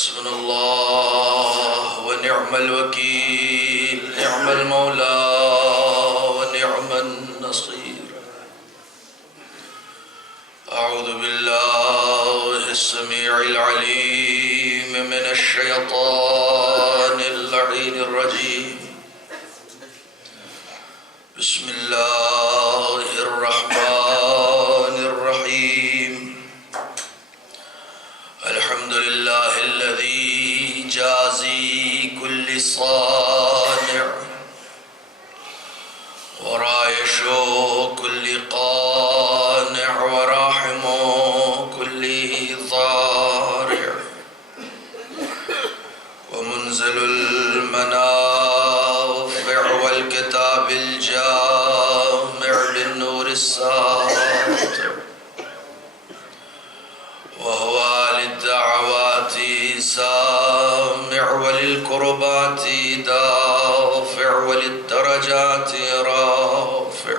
حسبنا الله ونعم الوكيل، نعم المولى ونعم النصير. أعوذ بالله السميع العليم من الشيطان اللعين الرجيم. بسم الله الرحمن الرحيم. الحمد لله الذي جازي كل صانع ورايش كل قانع وراحم كل ضارع ومنزل المنافع والكتاب الجامع بالنور الساطع، وهو للدعوات سامع وللكربات دافع وللدرجات رافع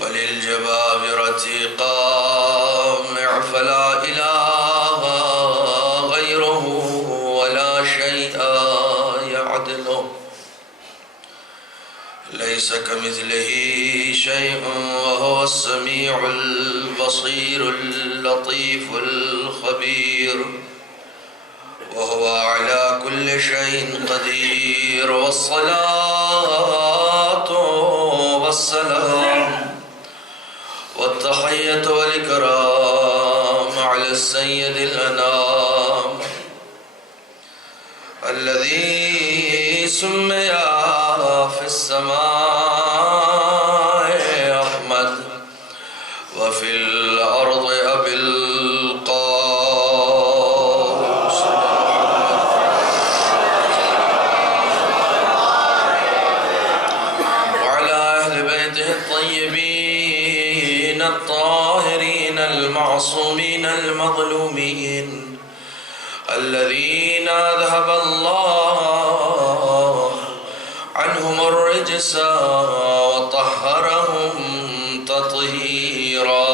وللجبابرة قامع، فلا إله غيره ولا شيء يعدله، ليس كمثله شيء وهو السميع البصير اللطيف الخبير، وهو على كل شيء قدير. والصلاة والسلام والتحية والإكرام على السيد الأنام الذي سمي في السماء أحمد وفي الأرض أبي القاس وعلى أهل بيته الطيبين الطاهرين المعصومين المظلومين الذين أذهب الله عنهم الرجس وطهرهم تطهيرا.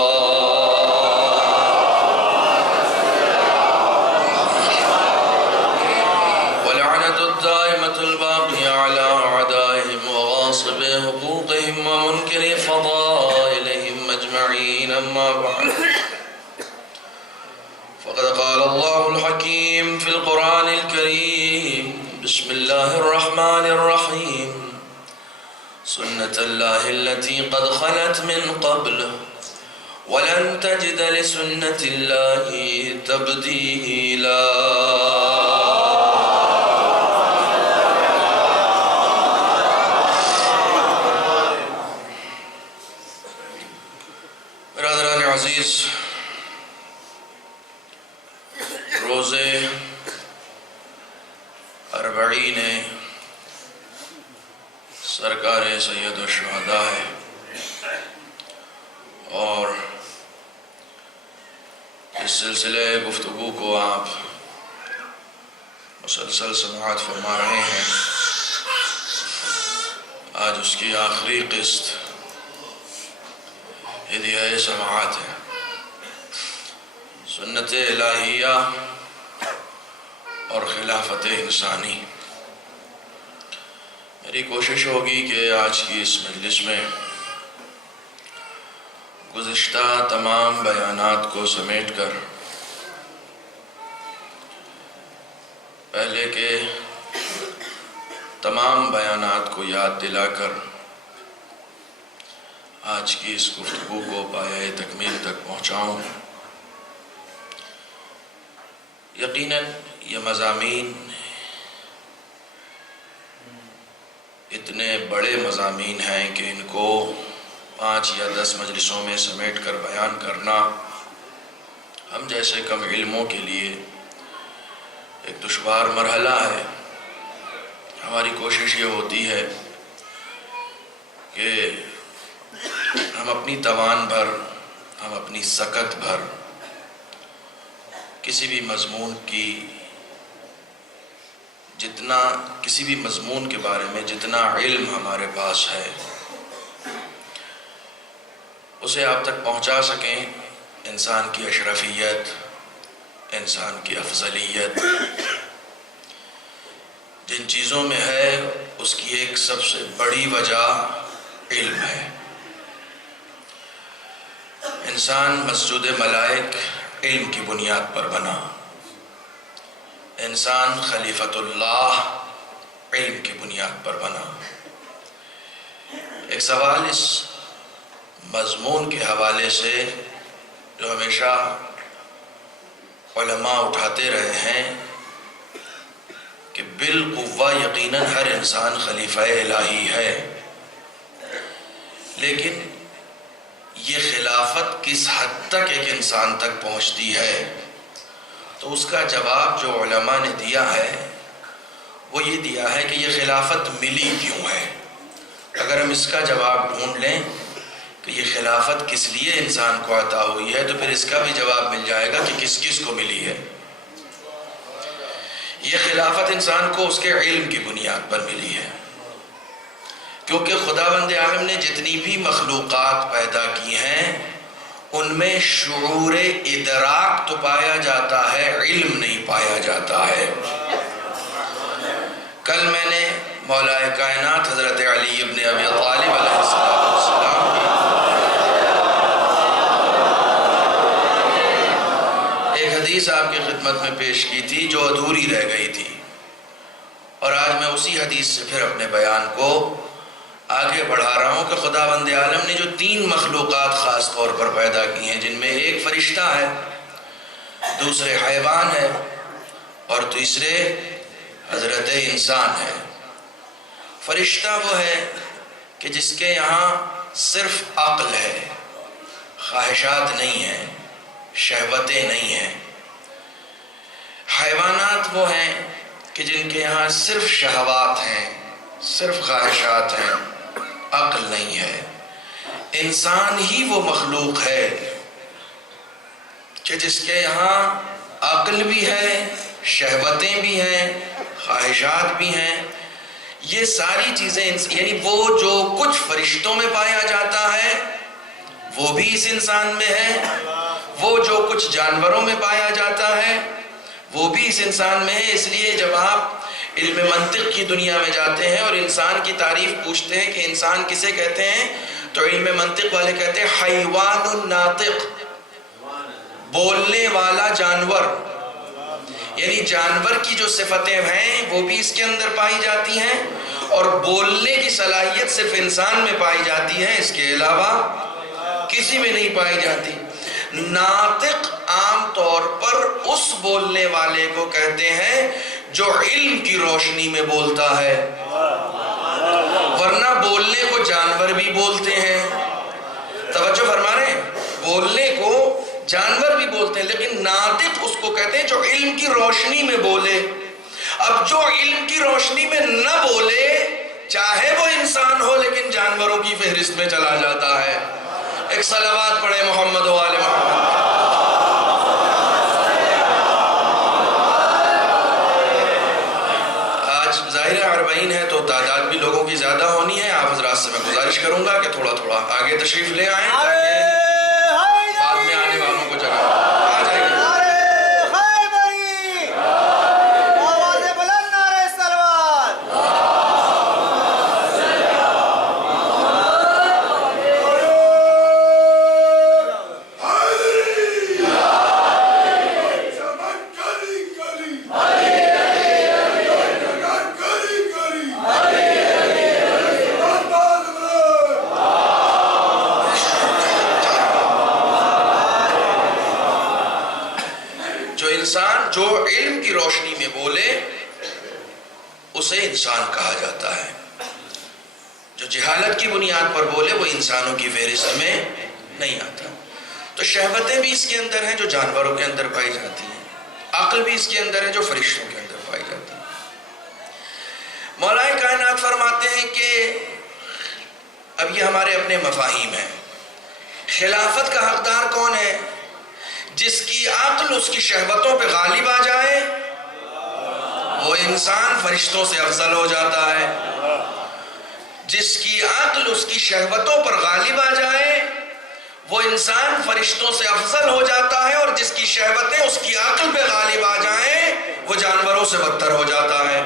ولعنة الدائمة الباقية على أعدائهم وغاصبي حقوقهم ومنكر فضائلهم أجمعين. أما بعد، فقد قال الله الحكيم في القرآن الكريم: بسم الله الرحمن الرحيم. سنة الله التي قد خلت من قبل ولن تجد لسنة الله تبديلا. برادران عزیز، روزے اربعین سرکار سید الشہداء ہے، اور اس سلسلے گفتگو کو آپ مسلسل سماعت فرما رہے ہیں۔ آج اس کی آخری قسط ہدیہ سماعت ہے۔ سنت الہیہ اور خلافت انسانی۔ میری کوشش ہوگی کہ آج کی اس مجلس میں گزشتہ تمام بیانات کو سمیٹ کر پہلے کے تمام بیانات کو یاد دلا کر آج کی اس گفتگو کو پایۂ تکمیل تک پہنچاؤں۔ یقیناً یہ مضامین اتنے بڑے مضامین ہیں کہ ان کو 5 یا 10 مجلسوں میں سمیٹ کر بیان کرنا ہم جیسے کم علموں کے لیے ایک دشوار مرحلہ ہے۔ ہماری کوشش یہ ہوتی ہے کہ ہم اپنی توان بھر، ہم اپنی سکت بھر کسی بھی مضمون کے بارے میں جتنا علم ہمارے پاس ہے اسے آپ تک پہنچا سکیں۔ انسان کی اشرفیت، انسان کی افضلیت جن چیزوں میں ہے اس کی ایک سب سے بڑی وجہ علم ہے۔ انسان مسجود ملائک علم کی بنیاد پر بنا، انسان خلیفۃ اللہ علم کی بنیاد پر بنا۔ ایک سوال اس مضمون کے حوالے سے جو ہمیشہ علماء اٹھاتے رہے ہیں کہ بالقوہ یقیناً ہر انسان خلیفہ الہی ہے، لیکن یہ خلافت کس حد تک ایک انسان تک پہنچتی ہے؟ تو اس کا جواب جو علماء نے دیا ہے وہ یہ دیا ہے کہ یہ خلافت ملی کیوں ہے۔ اگر ہم اس کا جواب ڈھونڈ لیں کہ یہ خلافت کس لیے انسان کو عطا ہوئی ہے، تو پھر اس کا بھی جواب مل جائے گا کہ کس کس کو ملی ہے۔ یہ خلافت انسان کو اس کے علم کی بنیاد پر ملی ہے، کیونکہ خداوند عالم نے جتنی بھی مخلوقات پیدا کی ہیں ان میں شعور ادراک تو پایا جاتا ہے، علم نہیں پایا جاتا ہے۔ کل میں نے مولا کائنات حضرت علی ابن ابی طالب علیہ السلام کی ایک حدیث آپ کی خدمت میں پیش کی تھی جو ادھوری رہ گئی تھی، اور آج میں اسی حدیث سے پھر اپنے بیان کو آگے بڑھا رہا ہوں کہ خداوند عالم نے جو 3 مخلوقات خاص طور پر پیدا کی ہیں، جن میں ایک فرشتہ ہے، دوسرے حیوان ہے اور تیسرے حضرت انسان ہے۔ فرشتہ وہ ہے کہ جس کے یہاں صرف عقل ہے، خواہشات نہیں ہیں، شہوتیں نہیں ہیں۔ حیوانات وہ ہیں کہ جن کے یہاں صرف شہوات ہیں، صرف خواہشات ہیں، عقل نہیں ہے۔ انسان ہی وہ مخلوق ہے کہ جس کے یہاں عقل بھی ہے، شہوتیں بھی ہیں، خواہشات بھی ہیں۔ یہ ساری چیزیں یعنی وہ جو کچھ فرشتوں میں پایا جاتا ہے وہ بھی اس انسان میں ہے، وہ جو کچھ جانوروں میں پایا جاتا ہے وہ بھی اس انسان میں ہے۔ اس لیے جب آپ علم منطق کی دنیا میں جاتے ہیں اور انسان کی تعریف پوچھتے ہیں کہ انسان کسے کہتے ہیں، تو علم منطق والے کہتے ہیں حیوان الناطق، بولنے والا جانور۔ یعنی جانور کی جو صفتیں ہیں وہ بھی اس کے اندر پائی جاتی ہیں، اور بولنے کی صلاحیت صرف انسان میں پائی جاتی ہے، اس کے علاوہ کسی میں نہیں پائی جاتی۔ ناطق عام طور پر اس بولنے والے کو کہتے ہیں جو علم کی روشنی میں بولتا ہے، ورنہ بولنے کو جانور بھی بولتے ہیں۔ توجہ فرما رہے ہیں، بولنے کو جانور بھی بولتے ہیں، لیکن ناطق اس کو کہتے ہیں جو علم کی روشنی میں بولے۔ اب جو علم کی روشنی میں نہ بولے، چاہے وہ انسان ہو لیکن جانوروں کی فہرست میں چلا جاتا ہے۔ ایک صلوات پڑھے محمد و آل محمد۔ آج ظاہر عربعین ہے تو تعداد بھی لوگوں کی زیادہ ہونی ہے۔ آپ حضرات سے میں گزارش کروں گا کہ تھوڑا تھوڑا آگے تشریف لے آئیں تاکہ بعد میں آنے والوں کو جگہ آ جائے۔ جو علم کی روشنی میں بولے اسے انسان کہا جاتا ہے، جو جہالت کی بنیاد پر بولے وہ انسانوں کی فہرست میں نہیں آتا۔ تو شہوتیں بھی اس کے اندر ہیں جو جانوروں کے اندر پائی جاتی ہیں، عقل بھی اس کے اندر ہے جو فرشتوں کے اندر پائی جاتی ہے۔ مولا کائنات فرماتے ہیں کہ اب یہ ہمارے اپنے مفاہیم ہیں۔ خلافت کا حقدار کون ہے؟ جس کی عقل اس کی شہوتوں پہ غالب آ جائے وہ انسان فرشتوں سے افضل ہو جاتا ہے، جس کی عقل اس کی شہوتوں پر غالب آ جائے وہ انسان فرشتوں سے افضل ہو جاتا ہے، اور جس کی شہوتیں اس کی عقل پہ سے بدتر ہو جاتا ہے۔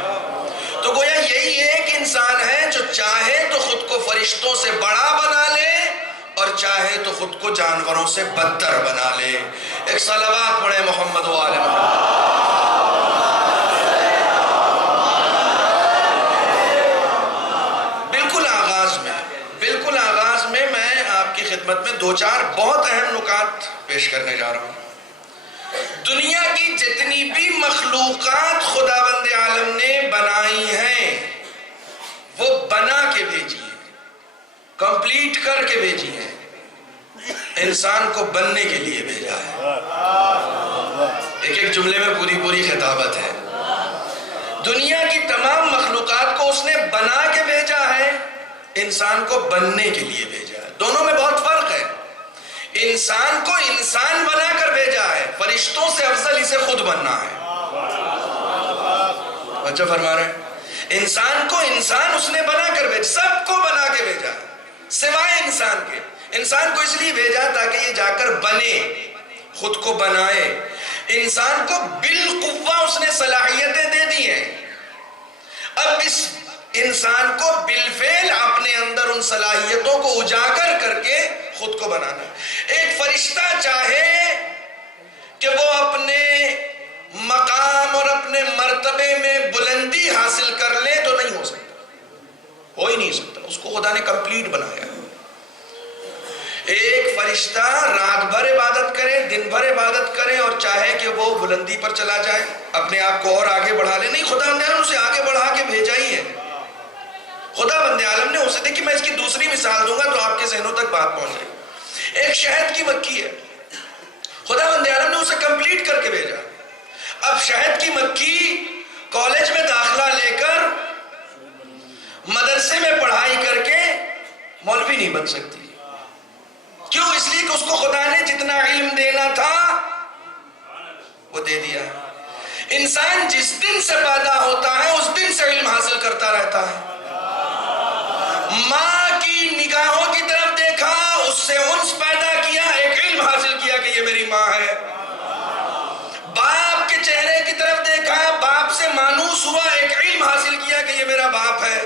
تو گویا یہی ایک انسان ہے جو چاہے تو خود کو فرشتوں سے بڑا بنا لے اور چاہے تو خود کو جانوروں سے بدتر بنا لے۔ ایک صلوات پڑھے محمد و آل محمد۔ بالکل آغاز میں میں آپ کی خدمت میں دو چار بہت اہم نکات پیش کرنے جا رہا ہوں۔ دنیا کی جتنی بھی مخلوقات خداوند عالم نے بنائی ہیں وہ بنا کے بھیجی ہیں، کمپلیٹ کر کے بھیجی ہیں، انسان کو بننے کے لیے بھیجا ہے۔ ایک ایک جملے میں پوری خطابت ہے۔ دنیا کی تمام مخلوقات کو اس نے بنا کے بھیجا ہے، انسان کو بننے کے لیے بھیجا ہے۔ دونوں میں بہت فرق ہے۔ انسان کو انسان بنا کر بھیجا ہے، فرشتوں سے افضل اسے خود بننا ہے۔ اچھا فرما رہے ہیں، انسان کو انسان اس نے بنا کر بھیجا، سب کو بنا کے بھیجا سوائے انسان کے۔ انسان کو اس لیے بھیجا تاکہ یہ جا کر بنے، خود کو بنائے۔ انسان کو بالقوہ اس نے صلاحیتیں دے دی ہیں، اب اس انسان کو بالفعل اپنے اندر ان صلاحیتوں کو اجاگر کر کے خود کو بنانا ہے۔ ایک فرشتہ چاہے کہ وہ اپنے مقام اور اپنے مرتبے میں بلندی حاصل کر لے تو نہیں ہو سکتا، ہو ہی نہیں سکتا، اس کو خدا نے کمپلیٹ بنایا۔ ایک فرشتہ رات بھر عبادت کرے، دن بھر عبادت کرے اور چاہے کہ وہ بلندی پر چلا جائے، اپنے آپ کو اور آگے بڑھا لے، نہیں، خدا نے اسے آگے بڑھا کے بھیجا ہی ہے۔ خدا بند عالم نے اسے دیکھی، میں اس کی دوسری مثال دوں گا تو آپ کے ذہنوں تک بات پہنچ جائے۔ ایک شہد کی مکھی ہے، خدا بند عالم نے اسے کمپلیٹ کر کے بھیجا۔ اب شہد کی مکھی کالج میں داخلہ لے کر مدرسے میں پڑھائی کر کے مولوی نہیں بن سکتی، کیوں؟ اس لیے کہ اس کو خدا نے جتنا علم دینا تھا وہ دے دیا ہے۔ انسان جس دن سے پیدا ہوتا ہے اس دن سے علم حاصل کرتا رہتا ہے۔ ماں کی نگاہوں کی طرف دیکھا، اس سے انس پیدا کیا، ایک علم حاصل کیا کہ یہ میری ماں ہے۔ باپ کے چہرے کی طرف دیکھا، باپ سے مانوس ہوا، ایک علم حاصل کیا کہ یہ میرا باپ ہے۔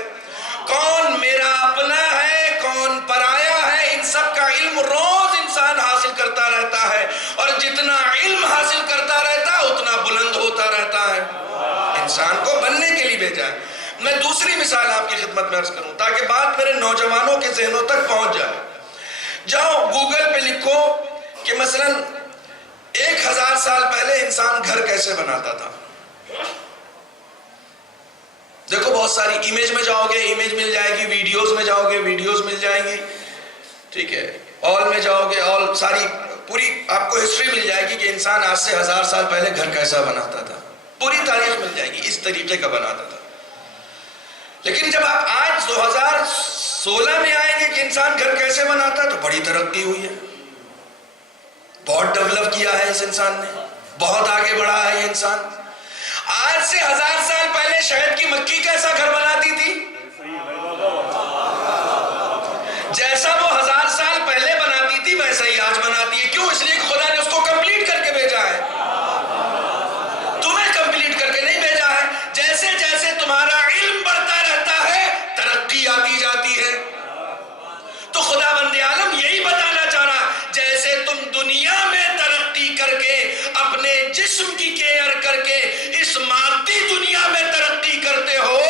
کون میرا اپنا ہے، کون پرایا ہے، ان سب کا علم روز انسان حاصل کرتا رہتا ہے، اور جتنا علم حاصل کرتا رہتا ہے اتنا بلند ہوتا رہتا ہے۔ انسان کو بننے کے لیے بھیجا ہے۔ میں دوسری مثال آپ کی خدمت میں عرض کروں تاکہ بات میرے نوجوانوں کے ذہنوں تک پہنچ جائے۔ جاؤ گوگل پہ لکھو کہ مثلا 1000 سال پہلے انسان گھر کیسے بناتا تھا۔ دیکھو بہت ساری امیج میں جاؤ گے، امیج مل جائے گی، ویڈیوز میں جاؤ گے، ویڈیوز مل جائیں گی، ٹھیک ہے، آل میں جاؤ گے، آل، ساری پوری آپ کو ہسٹری مل جائے گی کہ انسان آج سے 1000 سال پہلے گھر کیسا بناتا تھا، پوری تاریخ مل جائے گی، اس طریقے کا بناتا تھا۔ لیکن جب آپ آج 2016 میں آئیں گے کہ انسان گھر کیسے بناتا ہے تو بڑی ترقی ہوئی ہے، بہت ڈیولپ کیا ہے اس انسان نے، بہت آگے بڑھا ہے یہ انسان۔ آج سے 1000 سال پہلے شہد کی مکھی کیسا گھر بناتی تھی؟ جیسا وہ 1000 سال پہلے بناتی تھی ویسا ہی آج بناتی ہے۔ کیوں؟ اس لیے کہ خدا نے اس کو کمپلیٹ کر کے بھیجا ہے، تمہیں کمپلیٹ کر کے نہیں بھیجا ہے۔ جیسے جیسے تمہارا علم بڑھتا رہتا ہے ترقی آتی جاتی ہے۔ تو خدا بند عالم یہی بتانا چاہ رہا، جیسے تم دنیا میں ترقی کر کے اپنے جسم کی کیئر کر کے اس مادی دنیا میں ترقی کرتے ہو،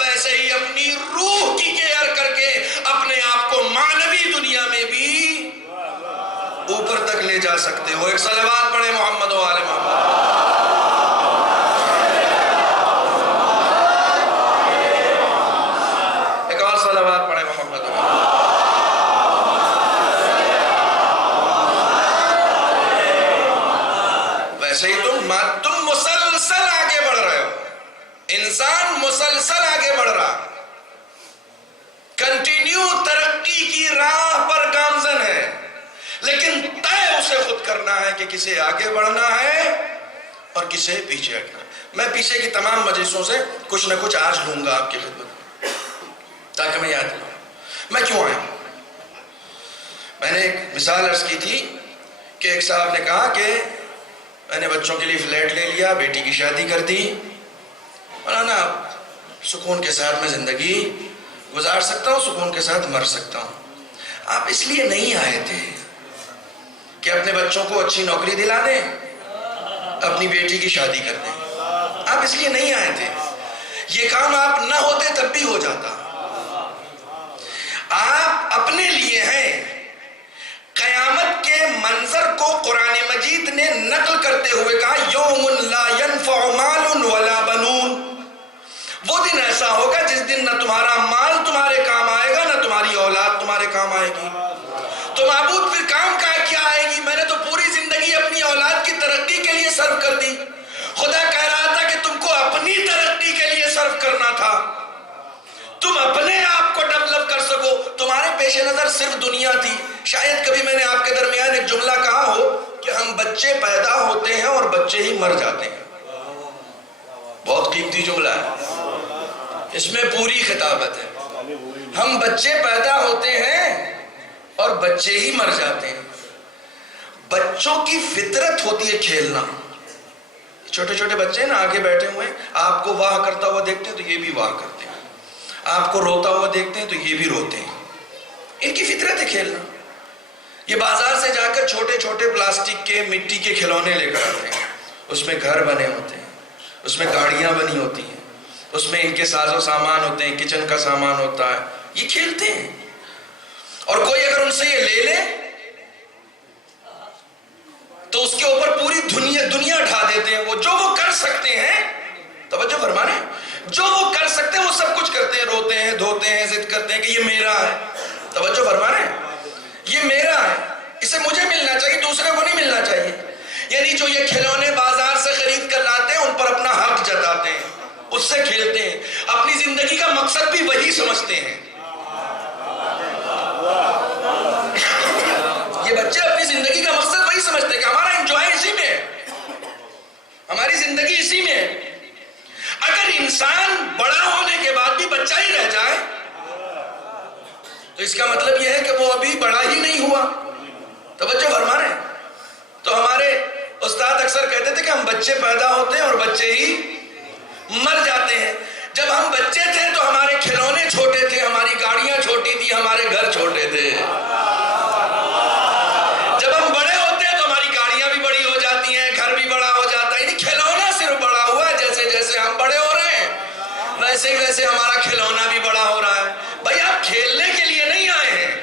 ویسے ہی اپنی روح کی کیئر کر کے اپنے آپ کو معنوی دنیا میں بھی اوپر تک لے جا سکتے ہو۔ ایک صلوات پڑھے محمد و آل محمد۔ ایک اور صلوات پڑھے محمد و آل محمد۔ ویسے ہی تم مسلسل آگے بڑھ رہے ہو، انسان مسلسل آگے بڑھ رہا، کنٹینیو ترقی کی راہ پر گامزن ہے، لیکن طے اسے خود کرنا ہے کہ کسے آگے بڑھنا ہے اور کسے پیچھے ہٹنا ہے۔ میں پیچھے کی تمام مجلسوں سے کچھ نہ کچھ آج لوں گا آپ کی خدمت تاکہ میں یاد رکھوں میں کیوں آیا ہوں۔ میں نے ایک مثال عرض کی تھی کہ ایک صاحب نے کہا کہ میں نے بچوں کے لیے فلیٹ لے لیا، بیٹی کی شادی کر دی، مولانا سکون کے ساتھ میں زندگی گزار سکتا ہوں، سکون کے ساتھ مر سکتا ہوں. آپ اس لیے نہیں آئے تھے کہ اپنے بچوں کو اچھی نوکری دلا دیں، اپنی بیٹی کی شادی کر دیں. آپ اس لیے نہیں آئے تھے. یہ کام آپ نہ ہوتے تب بھی ہو جاتا. آپ اپنے لیے ہیں. قیامت کے منظر کو قرآن مجید نے نقل کرتے ہوئے کہا یوم لا ينفع مال ولا بنون. وہ دن ایسا ہوگا جس دن نہ تمہارا مال تمہارے کام آئے گا، نہ تمہاری اولاد تمہارے کام آئے گی. تو معبود پھر کام کا کیا آئے گی؟ میں نے تو پوری زندگی اپنی اولاد کی ترقی کے لیے صرف کر دی. خدا کہہ رہا تھا کہ تم کو اپنی ترقی کے لیے صرف کرنا تھا، تم اپنے آپ کو ڈیولپ کر سکو. تمہارے پیش نظر صرف دنیا تھی. شاید کبھی میں نے آپ کے درمیان ایک جملہ کہا ہو کہ ہم بچے پیدا ہوتے ہیں اور بچے ہی مر جاتے ہیں. بہت قیمتی جملہ ہے، اس میں پوری خطابت ہے. ہم بچے پیدا ہوتے ہیں اور بچے ہی مر جاتے ہیں. بچوں کی فطرت ہوتی ہے کھیلنا. چھوٹے چھوٹے بچے نا آگے بیٹھے ہوئے ہیں، آپ کو واہ کرتا ہوا دیکھتے ہیں تو یہ بھی واہ کرتے ہیں، آپ کو روتا ہوا دیکھتے ہیں تو یہ بھی روتے ہیں. ان کی فطرت ہے کھیلنا. یہ بازار سے جا کر چھوٹے چھوٹے پلاسٹک کے مٹی کے کھلونے لے کر آتے ہیں. اس میں گھر بنے ہوتے ہیں، اس میں گاڑیاں بنی ہوتی ہیں، اس میں ان کے ساز و سامان ہوتے ہیں، کچن کا سامان ہوتا ہے. یہ کھیلتے ہیں. اور کوئی اگر ان سے یہ لے لے تو اس کے اوپر پوری دنیا ڈھا دیتے ہیں. وہ جو وہ کر سکتے ہیں، توجہ فرمانے، جو وہ کر سکتے ہیں وہ سب کچھ کرتے ہیں. روتے ہیں، دھوتے ہیں، ضد کرتے ہیں کہ یہ میرا ہے. توجہ فرمانے، یہ میرا ہے، اسے مجھے ملنا چاہیے، دوسرے کو نہیں ملنا چاہیے. یعنی جو یہ کھلونے بازار سے خرید کر لاتے ہیں ان پر اپنا حق جتاتے ہیں، اس سے کھیلتے ہیں. اپنی زندگی کا مقصد بھی وہی سمجھتے ہیں. یہ بچے اپنی زندگی کا مقصد وہی سمجھتے ہیں کہ ہمارا انجوائے اسی میں ہے، ہماری زندگی اسی میں ہے. اگر انسان بڑا ہونے کے بعد بھی بچہ ہی رہ جائے تو اس کا مطلب یہ ہے کہ وہ ابھی بڑا ہی نہیں ہوا. توجہ فرما رہے ہیں. تو ہمارے استاد اکثر کہتے تھے کہ ہم بچے پیدا ہوتے ہیں اور بچے ہی مر جاتے ہیں. جب ہم بچے تھے تو ہمارے کھلونے چھوٹے تھے، ہماری گاڑیاں چھوٹی تھی، ہمارے گھر چھوٹے تھے. جب ہم بڑے ہوتے ہیں تو ہماری گاڑیاں بھی بڑی ہو جاتی ہیں، گھر بھی بڑا ہو جاتا ہے. یعنی کھلونا صرف بڑا ہوا ہے. جیسے جیسے ہم بڑے ہو رہے ہیں ویسے ہی ویسے ہمارا کھلونا بھی بڑا ہو رہا ہے. بھائی آپ کھیلنے کے لیے نہیں آئے ہیں.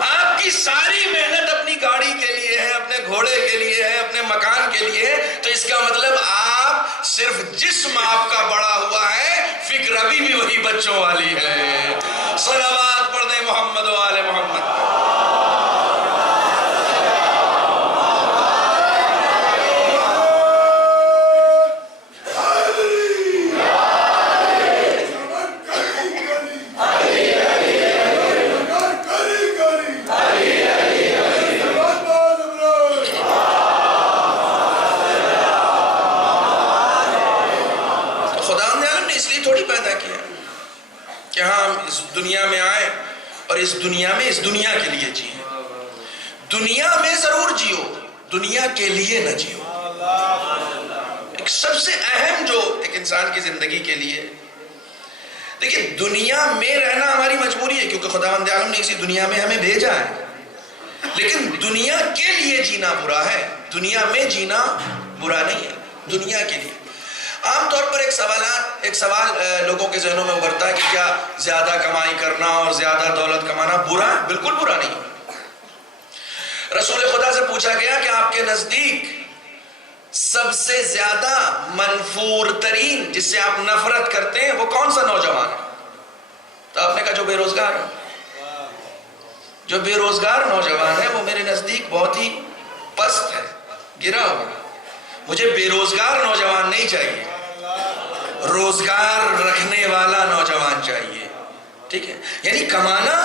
آپ کی ساری محنت اپنی گاڑی کے لیے ہے، اپنے گھوڑے کے لیے ہے، اپنے مکان کے لیے ہے. تو اس کا مطلب آپ صرف جسم آپ کا بڑا ہوا ہے، فکر ابھی بھی وہی بچوں والی ہے. صلوات پڑھ دیں محمد و آل محمد. دنیا میں آئے اور اس دنیا میں اس دنیا کے لیے جیے. دنیا میں ضرور جیو، دنیا کے لیے نہ جیو. ایک سب سے اہم جو ایک انسان کی زندگی کے لیے، دیکھیں دنیا میں رہنا ہماری مجبوری ہے کیونکہ خداوند عالم نے اسی دنیا میں ہمیں بھیجا ہے. لیکن دنیا کے لیے جینا برا ہے، دنیا میں جینا برا نہیں ہے. دنیا کے لیے عام طور پر ایک سوال لوگوں کے ذہنوں میں ابھرتا ہے کہ کیا زیادہ کمائی کرنا اور زیادہ دولت کمانا برا ہے؟ بالکل برا نہیں. رسول خدا سے پوچھا گیا کہ آپ کے نزدیک سب سے زیادہ منفور ترین، جس سے آپ نفرت کرتے ہیں، وہ کون سا نوجوان ہے؟ تو آپ نے کہا جو بے روزگار ہے. جو بے روزگار نوجوان ہے وہ میرے نزدیک بہت ہی پست ہے، گرا ہوا. مجھے بے روزگار نوجوان نہیں چاہیے، روزگار رکھنے والا نوجوان چاہیے. ٹھیک ہے، یعنی کمانا،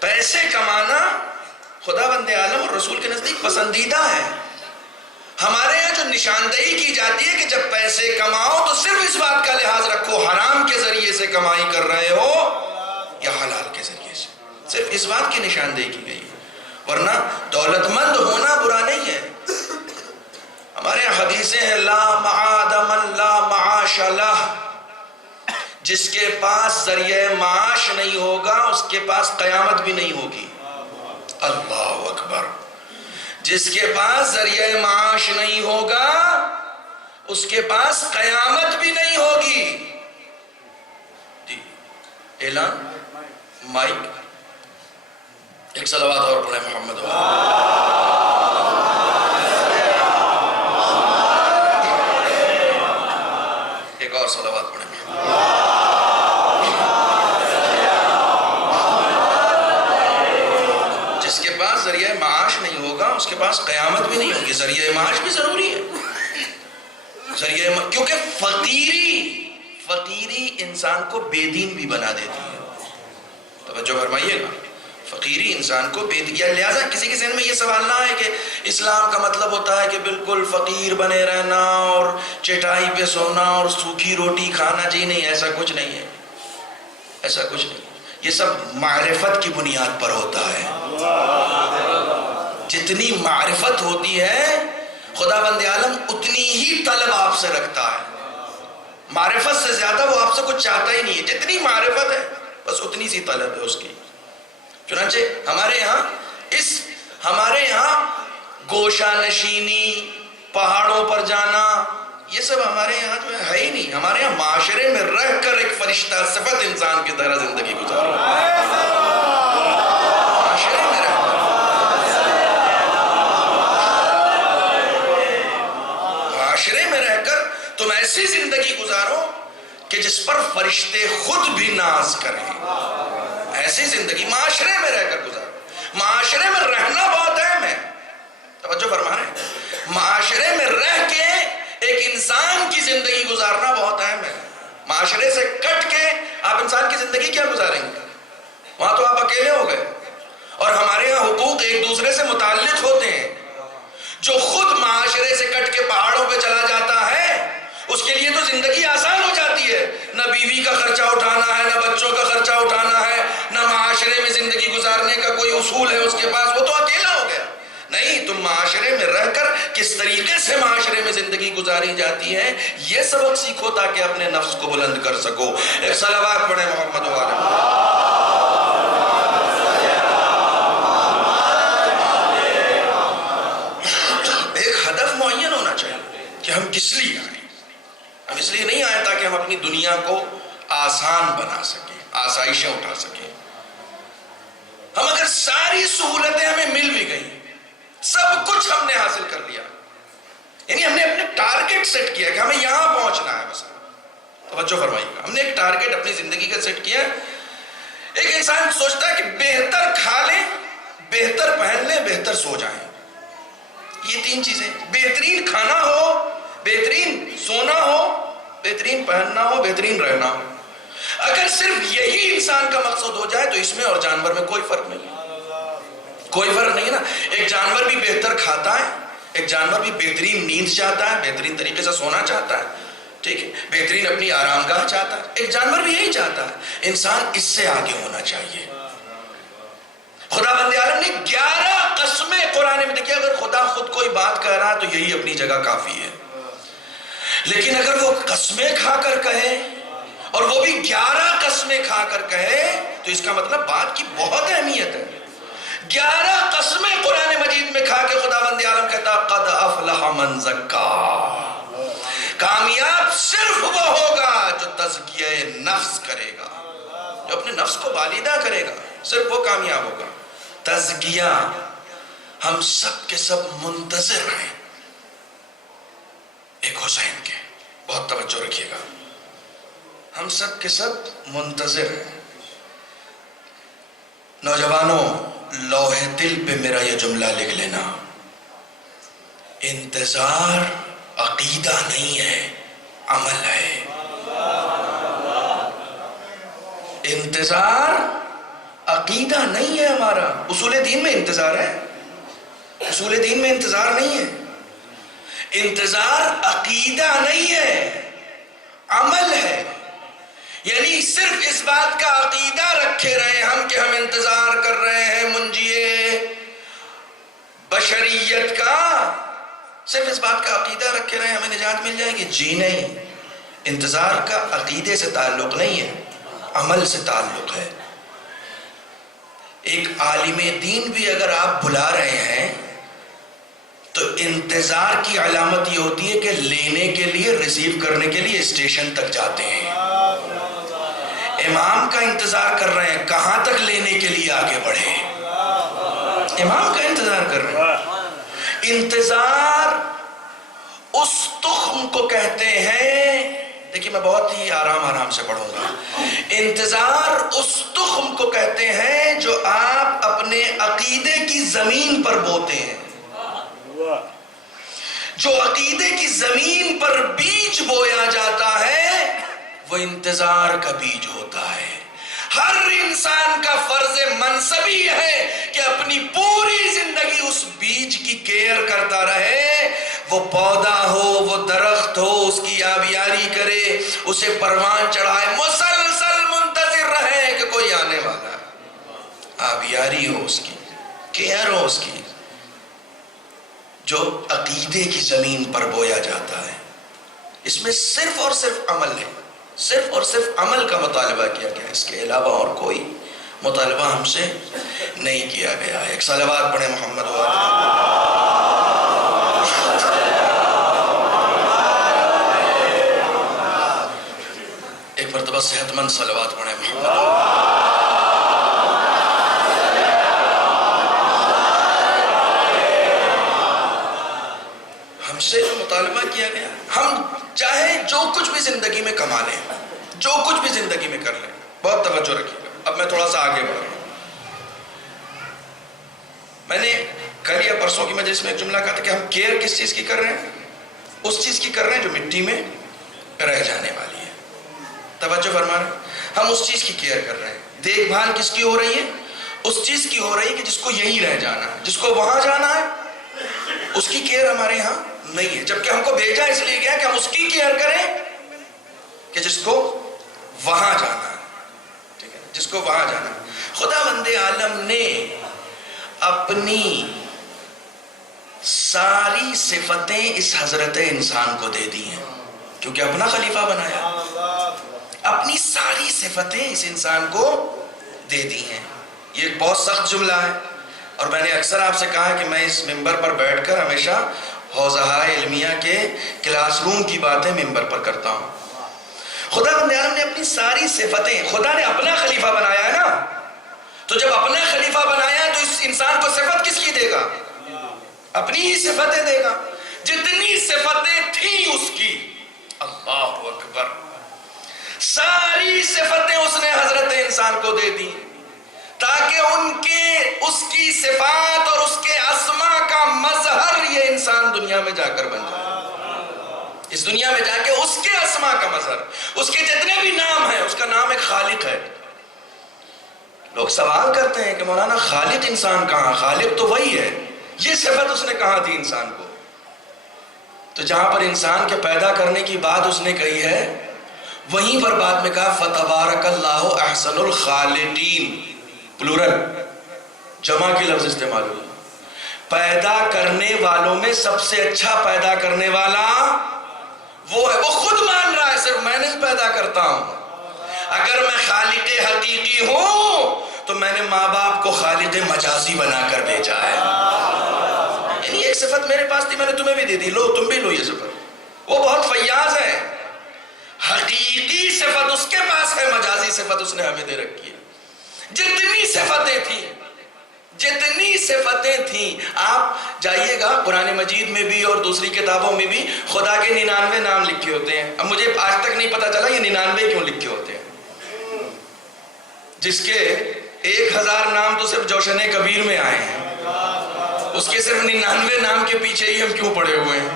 پیسے کمانا خدا بند عالم اور رسول کے نزدیک پسندیدہ ہے. ہمارے یہاں جو نشاندہی کی جاتی ہے کہ جب پیسے کماؤ تو صرف اس بات کا لحاظ رکھو حرام کے ذریعے سے کمائی کر رہے ہو یا حلال کے ذریعے سے. صرف اس بات کی نشاندہی کی گئی ہے. ورنہ دولت مند ہونا برا نہیں ہے. حدیثیں ہیں لا معاد من لا معاش لہ، جس کے پاس ذریعہ معاش نہیں ہوگا اس کے پاس قیامت بھی نہیں ہوگی۔ اللہ اکبر، جس کے پاس ذریعہ معاش نہیں ہوگا اس کے پاس قیامت بھی نہیں ہوگی۔ جی اعلان مائک، ایک صلوات اور پڑھیں محمد ایک اور صلوات پڑھیں۔ جس کے پاس ذریعہ معاش نہیں ہوگا اس کے پاس قیامت بھی نہیں ہوگی۔ ذریعہ معاش بھی ضروری ہے، کیونکہ فقیری انسان کو بے دین بھی بنا دیتی ہے۔ توجہ فرمائیے گا، فقیری انسان کو بے دین، لہٰذا کسی کے ذہن میں یہ سوال نہ ہے کہ اسلام کا مطلب ہوتا ہے کہ بالکل فقیر بنے رہنا اور چٹائی پہ سونا اور سوکھی روٹی کھانا۔ جی نہیں، ایسا کچھ نہیں ہے، ایسا کچھ نہیں۔ یہ سب معرفت کی بنیاد پر ہوتا ہے۔ جتنی معرفت ہوتی ہے خدا بند عالم اتنی ہی طلب آپ سے رکھتا ہے۔ معرفت سے زیادہ وہ آپ سے کچھ چاہتا ہی نہیں ہے۔ جتنی معرفت ہے بس اتنی سی طلب ہے اس کی۔ چنانچہ ہمارے یہاں گوشہ نشینی، پہاڑوں پر جانا، یہ سب ہمارے یہاں جو ہے ہی نہیں۔ ہمارے یہاں معاشرے میں رہ کر ایک فرشتہ صفت انسان کی طرح زندگی گزارو۔ معاشرے میں رہ کر تم ایسی زندگی گزارو کہ جس پر فرشتے خود بھی ناز کریں۔ ایسی زندگی معاشرے میں رہ کر گزارو۔ معاشرے میں رہنا بہت اہم ہے، توجہ فرما رہے ہیں۔ معاشرے میں رہ کے ایک انسان کی زندگی گزارنا بہت اہم ہے۔ معاشرے سے کٹ کے آپ انسان کی زندگی کیا گزاریں گے؟ وہاں تو آپ اکیلے ہو گئے۔ اور ہمارے یہاں حقوق ایک دوسرے سے متعلق ہوتے ہیں۔ جو خود معاشرے سے کٹ کے پہاڑوں پہ چلا جاتا ہے اس کے لیے تو زندگی آسان ہو جاتی ہے۔ نہ بیوی کا خرچہ اٹھانا ہے، نہ بچوں کا خرچہ اٹھانا ہے، نہ معاشرے میں زندگی گزارنے کا کوئی اصول ہے اس کے پاس، وہ تو اکیلا ہو گیا۔ نہیں، تم معاشرے میں رہ کر کس طریقے سے معاشرے میں زندگی گزاری جاتی ہے یہ سبق سیکھو تاکہ اپنے نفس کو بلند کر سکو۔ ایک صلوات پڑھیں محمد والے۔ کہ ہم کس لیے آئے؟ ہم اس لیے نہیں آئے تاکہ ہم اپنی دنیا کو آسان بنا سکیں، آسائشیں اٹھا سکیں۔ ہم اگر ساری سہولتیں ہمیں مل بھی گئیں، سب کچھ ہم نے حاصل کر لیا، یعنی ہم نے اپنے ٹارگٹ سیٹ کیا کہ ہمیں یہاں پہنچنا ہے بس۔ توجہ فرمائیے گا، ہم نے ایک ٹارگٹ اپنی زندگی کا سیٹ کیا۔ ایک انسان سوچتا ہے کہ بہتر کھا لیں، بہتر پہن لیں، بہتر سو جائیں۔ یہ تین چیزیں، بہترین کھانا ہو، بہترین سونا ہو، بہترین پہننا ہو، بہترین رہنا ہو۔ اگر صرف یہی انسان کا مقصد ہو جائے تو اس میں اور جانور میں کوئی فرق نہیں ہے۔ کوئی فرق نہیں ہے نا۔ ایک جانور بھی بہتر کھاتا ہے، ایک جانور بھی بہترین نیند چاہتا ہے، بہترین طریقے سے سونا چاہتا ہے، ٹھیک ہے، بہترین اپنی آرام گاہ چاہتا ہے۔ ایک جانور بھی یہی چاہتا ہے۔ انسان اس سے آگے ہونا چاہیے۔ خدا بند عالم نے 11 قسمیں قرآن میں، دیکھیے اگر خدا خود کوئی بات کہہ رہا ہے تو یہی اپنی جگہ کافی ہے، لیکن اگر وہ قسمیں کھا کر کہے اور وہ بھی 11 قسمیں کھا کر کہے تو اس کا مطلب بات کی بہت اہمیت ہے۔ 11 قسمیں قرآن مجید میں کھا کے خدا بند عالم کہتا قد افلح من زکا، کامیاب صرف وہ ہوگا جو تزکیہ نفس کرے گا، جو اپنے نفس کو بالیدہ کرے گا، صرف وہ کامیاب ہوگا۔ تزکیہ، ہم سب کے سب منتظر ہیں ایک حسین کے، بہت توجہ رکھیے گا، ہم سب کے سب منتظر ہیں۔ نوجوانوں، لوح دل پہ میرا یہ جملہ لکھ لینا، انتظار عقیدہ نہیں ہے، عمل ہے۔ انتظار عقیدہ نہیں ہے ہمارا۔ اصول دین میں انتظار ہے، اصول دین میں انتظار نہیں ہے۔ انتظار عقیدہ نہیں ہے، عمل ہے۔ یعنی صرف اس بات کا عقیدہ رکھے رہے ہم کہ ہم انتظار کر رہے ہیں منجیے بشریت کا، صرف اس بات کا عقیدہ رکھے رہے ہمیں نجات مل جائے گی؟ جی نہیں، انتظار کا عقیدے سے تعلق نہیں ہے، عمل سے تعلق ہے۔ ایک عالم دین بھی اگر آپ بلا رہے ہیں تو انتظار کی علامت یہ ہوتی ہے کہ لینے کے لیے، ریسیو کرنے کے لیے اسٹیشن تک جاتے ہیں۔ امام کا انتظار کر رہے ہیں، کہاں تک لینے کے لیے آگے بڑھے؟ امام کا انتظار کر رہے ہیں۔ انتظار اس تخم کو کہتے ہیں، دیکھیں میں بہت ہی آرام سے پڑھوں گا، انتظار اس تخم کو کہتے ہیں جو آپ اپنے عقیدے کی زمین پر بوتے ہیں۔ جو عقیدے کی زمین پر بیج بویا جاتا ہے وہ انتظار کا بیج ہوتا ہے۔ ہر انسان کا فرض منصبی ہے کہ اپنی پوری زندگی اس بیج کی کیئر کرتا رہے، وہ پودا ہو، وہ درخت ہو، اس کی آبیاری کرے، اسے پروان چڑھائے، مسلسل منتظر رہے کہ کوئی آنے والا ہے، آبیاری ہو اس کی، کیئر ہو اس کی۔ جو عقیدے کی زمین پر بویا جاتا ہے، اس میں صرف اور صرف عمل ہے، صرف اور صرف عمل کا مطالبہ کیا گیا، اس کے علاوہ اور کوئی مطالبہ ہم سے نہیں کیا گیا ہے۔ ایک صلوات پڑھیں محمد و ایک مرتبہ صحت مند صلوات پڑھیں محمد ہم سے جو مطالبہ کیا گیا، ہم چاہے جو کچھ بھی زندگی میں کما لیں، جو کچھ بھی زندگی میں کر لیں، بہت توجہ رکھیے گا۔ اب میں تھوڑا سا آگے بڑھ رہا ہوں۔ میں نے کل یا پرسوں کی مجلس میں ایک جملہ کہا تھا کہ ہم کیئر کس چیز کی کر رہے ہیں؟ اس چیز کی کر رہے ہیں جو مٹی میں رہ جانے والی ہے۔ توجہ فرما رہے ہیں، ہم اس چیز کی کیئر کر رہے ہیں۔ دیکھ بھال کس کی ہو رہی ہے؟ اس چیز کی ہو رہی ہے کہ جس کو یہیں رہ جانا ہے، جس کو وہاں جانا ہے، اس کی کیئر ہمارے یہاں نہیں ہے، جبکہ ہم کو بھیجا اس لیے گیا کہ ہم اس کی کیئر کریں کہ جس کو وہاں جانا ہے، ٹھیک ہے، جس کو وہاں جانا ہے۔ خدا بند عالم نے اپنی ساری صفتیں اس حضرت انسان کو دے دی ہیں، کیونکہ اپنا خلیفہ بنایا، اپنی ساری صفتیں اس انسان کو دے دی ہیں۔ یہ ایک بہت سخت جملہ ہے، اور میں نے اکثر آپ سے کہا کہ میں اس ممبر پر بیٹھ کر ہمیشہ حوزہ علمیہ کے کلاس روم کی باتیں ممبر پر کرتا ہوں۔ خدا بند عالم نے اپنی ساری صفتیں، خدا نے اپنا خلیفہ بنایا ہے نا، تو جب اپنا خلیفہ بنایا تو اس انسان کو صفت کس کی دے گا؟ اپنی ہی صفتیں دے گا۔ جتنی صفتیں تھیں اس کی، اللہ اکبر، ساری صفتیں اس نے حضرت انسان کو دے دی تاکہ اس کی صفات اور اس کے اسما کا مظہر یہ انسان دنیا میں جا کر بن جائے۔ اس دنیا میں جا کے اس کے اسما کا مظہر، اس کے جتنے بھی نام ہیں، اس کا نام ایک خالق ہے۔ لوگ سوال کرتے ہیں کہ مولانا خالق انسان کہاں؟ خالق تو وہی ہے، یہ صفت اس نے کہاں دی انسان کو؟ تو جہاں پر انسان کے پیدا کرنے کی بات اس نے کہی ہے، وہیں پر بعد میں کہا فتبارک اللہ احسن الخالقین، پلورل، جمع کی لفظ استعمال ہوئی۔ پیدا کرنے والوں میں سب سے اچھا پیدا کرنے والا وہ ہے۔ وہ خود مان رہا ہے صرف میں نہیں پیدا کرتا ہوں، اگر میں خالق حقیقی ہوں تو میں نے ماں باپ کو خالق مجازی بنا کر بھیجا ہے۔ یعنی ایک صفت میرے پاس تھی، میں نے تمہیں بھی دے دی، لو تم بھی لو یہ صفت۔ وہ بہت فیاض ہے، حقیقی صفت اس کے پاس ہے، مجازی صفت اس نے ہمیں دے رکھی ہے۔ جتنی صفتیں تھیں، آپ جائیے گا قرآن مجید میں بھی اور دوسری کتابوں میں بھی خدا کے 99 نام لکھے ہوتے ہیں۔ اب مجھے آج تک نہیں پتا چلا یہ 99 کیوں لکھے ہوتے ہیں، جس کے 1000 نام تو صرف جوشن کبیر میں آئے ہیں، اس کے صرف 99 نام کے پیچھے ہی ہم کیوں پڑے ہوئے ہیں؟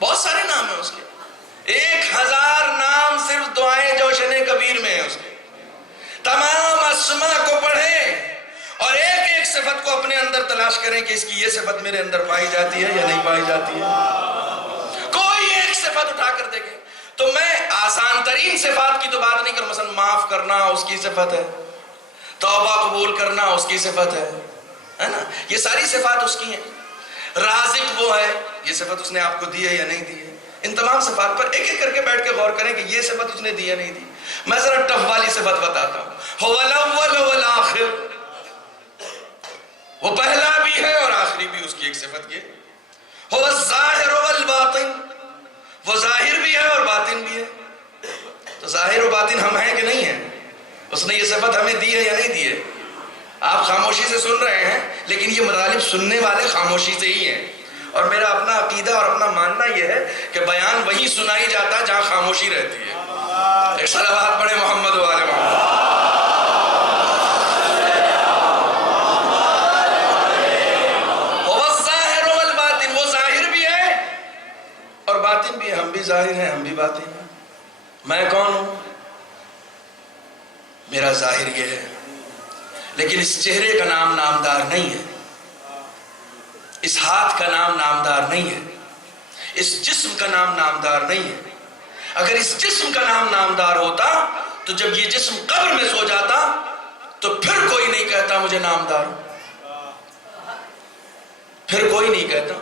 بہت سارے نام ہیں اس کے، 1000 نام صرف دعائیں جوشن کبیر میں ہیں اس کے۔ تمام اسما کو پڑھیں اور ایک ایک صفت کو اپنے اندر تلاش کریں کہ اس کی یہ صفت میرے اندر پائی جاتی ہے یا نہیں پائی جاتی ہے۔ کوئی ایک صفت اٹھا کر دیکھیں۔ تو میں آسان ترین صفات کی تو بات نہیں کروں، مثلا معاف کرنا اس کی صفت ہے، توبہ قبول کرنا اس کی صفت ہے نا، یہ ساری صفات اس کی ہیں۔ رازق وہ ہے، یہ صفت اس نے آپ کو دی ہے یا نہیں دی ہے؟ ان تمام صفات پر ایک ایک کر کے بیٹھ کے غور کریں کہ یہ صفت اس نے دی ہے نہیں دی۔ میں ذرا ٹف والی صفت بتاتا ہوں، هو الاول والآخر، وہ پہلا بھی ہے اور آخری بھی، اس کی ایک صفت یہ۔ هو الظاہر والباطن، وہ ظاہر بھی ہے اور باطن بھی ہے۔ تو ظاہر و باطن ہم ہیں کہ نہیں ہیں؟ اس نے یہ صفت ہمیں دی ہے یا نہیں دی ہے؟ آپ خاموشی سے سن رہے ہیں، لیکن یہ مطالب سننے والے خاموشی سے ہی ہیں۔ اور میرا اپنا عقیدہ اور اپنا ماننا یہ ہے کہ بیان وہیں سنائی جاتا ہے جہاں خاموشی رہتی ہے۔ ایک صلوات پڑھے محمد و آل محمد۔ وہ ظاہر والباطن، وہ ظاہر بھی ہے اور باطن بھی ہے۔ ہم بھی ظاہر ہیں، ہم بھی باطن ہیں۔ میں کون ہوں؟ میرا ظاہر یہ ہے، لیکن اس چہرے کا نام نامدار نہیں ہے، اس ہاتھ کا نام نامدار نہیں ہے، اس جسم کا نام نامدار نہیں ہے۔ اگر اس جسم کا نام نامدار ہوتا تو جب یہ جسم قبر میں سو جاتا تو پھر کوئی نہیں کہتا مجھے نامدار، پھر کوئی نہیں کہتا۔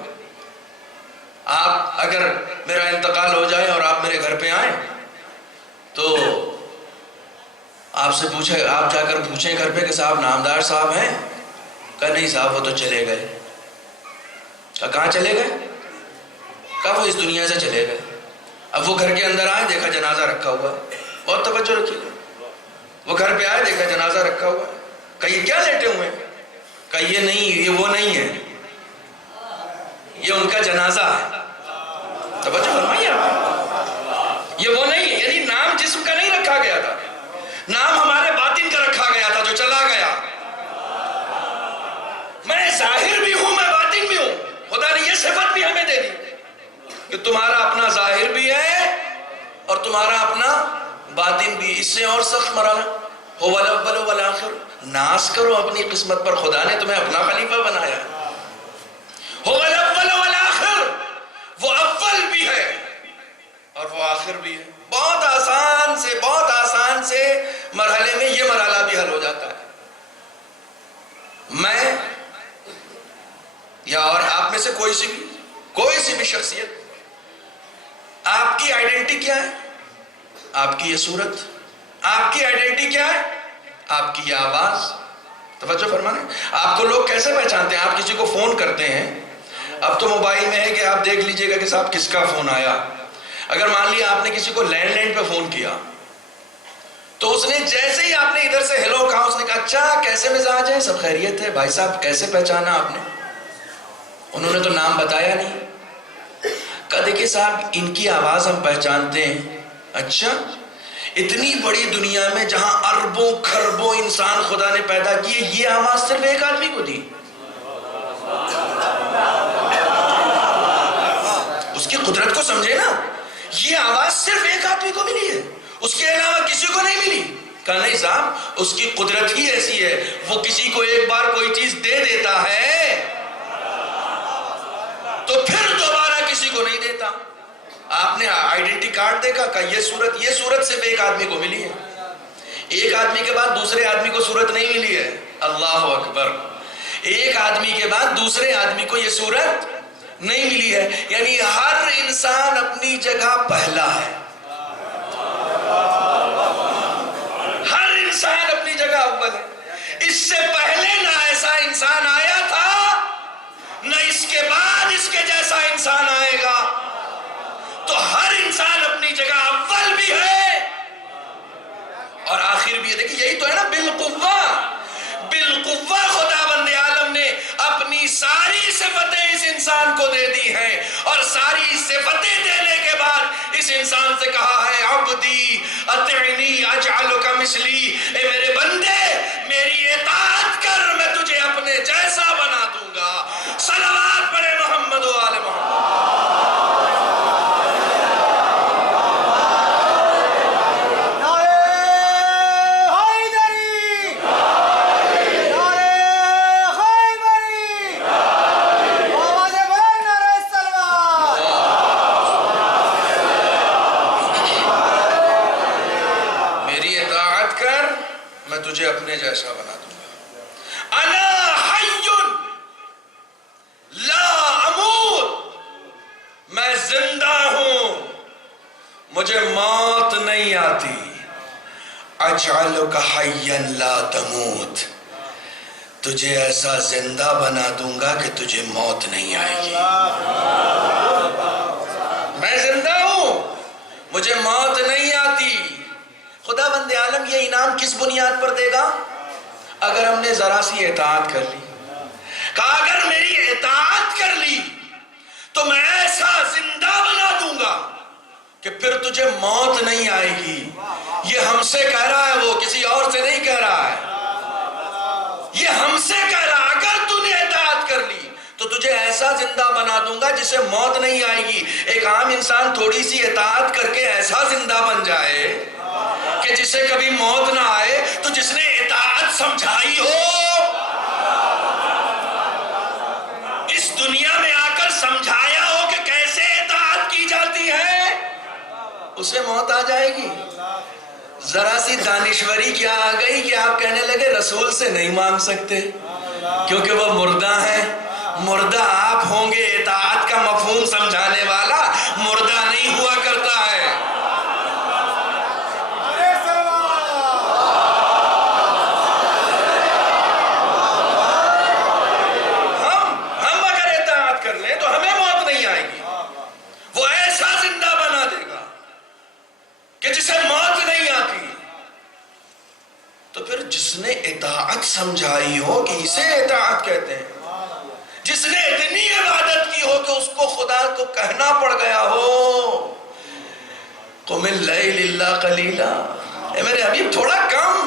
آپ اگر میرا انتقال ہو جائے اور آپ میرے گھر پہ آئیں تو آپ سے پوچھے، آپ جا کر پوچھیں گھر پہ کہ صاحب نامدار صاحب ہیں؟ کہا نہیں صاحب وہ تو چلے گئے۔ کہا کہاں چلے گئے؟ کہا وہ اس دنیا سے چلے گئے۔ اب وہ گھر کے اندر آئے، دیکھا جنازہ رکھا ہوا ہے، بہت توجہ رکھیے گا۔ وہ گھر پہ آئے، دیکھا جنازہ رکھا ہوا ہے۔ کہا یہ کیا لیٹے ہوئے ہیں؟ کہا یہ نہیں، یہ وہ نہیں ہے، یہ ان کا جنازہ ہے۔ توجہ فرمائیے آپ، یہ وہ نہیں ہے، یعنی نام جسم کا نہیں رکھا گیا تھا، نام ہمارے باطن کا رکھا گیا تھا جو چلا گیا۔ میں ظاہر بھی ہوں، میں باطن بھی ہوں۔ خدا نے یہ صفت بھی ہمیں دے دی کہ تمہارا اپنا ظاہر بھی ہے اور تمہارا اپنا باطن بھی۔ اس سے اور سخت مرحلہ، هو الاول والآخر، ناز کرو اپنی قسمت پر، خدا نے تمہیں اپنا خلیفہ بنایا۔ هو الاول والآخر، وہ اول بھی ہے اور وہ آخر بھی ہے۔ بہت آسان سے مرحلے میں یہ مرحلہ بھی حل ہو جاتا ہے۔ میں یا اور آپ میں سے کوئی سی بھی شخصیت، آپ کی آئیڈینٹی کیا ہے؟ آپ کی یہ صورت۔ آپ کی آئیڈینٹی کیا ہے؟ آپ کی یہ آواز۔ توجہ فرمانے، آپ کو لوگ کیسے پہچانتے ہیں؟ آپ کسی کو فون کرتے ہیں، اب تو موبائل میں ہے کہ آپ دیکھ لیجئے گا کہ صاحب کس کا فون آیا۔ اگر مان لیا آپ نے کسی کو لینڈ لائن پہ فون کیا تو اس نے جیسے ہی آپ نے ادھر سے ہیلو کہا، اس نے کہا اچھا کیسے مزاج ہے، سب خیریت ہے؟ بھائی صاحب کیسے پہچانا آپ نے؟ انہوں نے تو نام بتایا نہیں۔ کہا دیکھیں صاحب ان کی آواز ہم پہچانتے ہیں۔ اچھا، اتنی بڑی دنیا میں جہاں اربوں کھربوں انسان خدا نے پیدا کیے، یہ آواز صرف ایک آدمی کو دی؟ اس کی قدرت کو سمجھے نا، یہ آواز صرف ایک آدمی کو ملی ہے، اس کے علاوہ کسی کو نہیں ملی۔ کہا نہیں صاحب اس کی قدرت ہی ایسی ہے، وہ کسی کو ایک بار کوئی چیز دے دیتا ہے تو پھر دوبارہ کسی کو نہیں دیتا۔ آپ نے آئیڈینٹی کارڈ دیکھا، کہا یہ صورت صرف ایک آدمی کو ملی ہے، ایک آدمی کے بعد دوسرے آدمی کو صورت نہیں ملی ہے۔ اللہ اکبر، ایک آدمی کے بعد دوسرے آدمی کو یہ صورت نہیں ملی ہے، یعنی ہر انسان اپنی جگہ پہلا ہے، ہر انسان اپنی جگہ اول ہے۔ اس سے پہلے نہ ایسا انسان آیا تھا، نہ اس کے بعد اس کے جیسا انسان آئے گا۔ تو ہر انسان اپنی جگہ اول بھی ہے اور آخر بھی ہے۔ دیکھیں یہی تو ہے نا، بالقوہ خدا بند عالم نے اپنی ساری صفتیں اس انسان کو دے دی ہیں، اور ساری صفتیں دینے کے بعد اس انسان سے کہا ہے عبدی اطعنی اجعلک مثلی، اے میرے بندے میری اطاعت کر، میں تجھے اپنے جیسا بنا دوں گا۔ صلوات پڑھے محمد و آل محمد۔ تجھے اپنے جیسا بنا دوں گا۔ انا حی لا مجھے موت نہیں آتی، اجعلک حیا لا تموت، تجھے ایسا زندہ بنا دوں گا کہ تجھے موت نہیں آئے گی۔ میں زندہ ہوں، مجھے موت نہیں آتی۔ خدا بند عالم یہ انعام کس بنیاد پر دے گا؟ اگر ہم نے ذرا سی اطاعت کر لی، کہا اگر میری اطاعت کر لی تو میں ایسا زندہ بنا دوں گا کہ پھر تجھے موت نہیں آئے گی۔ یہ ہم سے کہہ رہا ہے، وہ کسی اور سے نہیں کہہ رہا ہے، یہ ہم سے کہہ رہا ہے اگر تو نے اطاعت کر لی تو تجھے ایسا زندہ بنا دوں گا جسے موت نہیں آئے گی۔ ایک عام انسان تھوڑی سی اطاعت کر کے ایسا زندہ بن جائے کہ جسے کبھی موت نہ آئے، تو جس نے اطاعت سمجھائی ہو، اس دنیا میں آ کر سمجھایا ہو کہ کیسے اطاعت کی جاتی ہے، اسے موت آ جائے گی۔ ذرا سی دانشوری کیا آ گئی کہ آپ کہنے لگے رسول سے نہیں مانگ سکتے کیونکہ وہ مردہ ہیں۔ مردہ آپ ہوں گے، اطاعت کا مفہوم سمجھانے والا مردہ نہیں ہوا کرتا ہے۔ ہم اگر اطاعت کر لیں تو ہمیں موت نہیں آئے گی، وہ ایسا زندہ بنا دے گا کہ جسے موت نہیں آتی۔ تو پھر جس نے اطاعت سمجھائی ہو کہ اسے اطاعت کہتے ہیں، جس نے اتنی عبادت کی ہو کہ اس کو خدا کو کہنا پڑ گیا ہو قم اللیل الا قلیلا، اے میرے حبیب تھوڑا کم،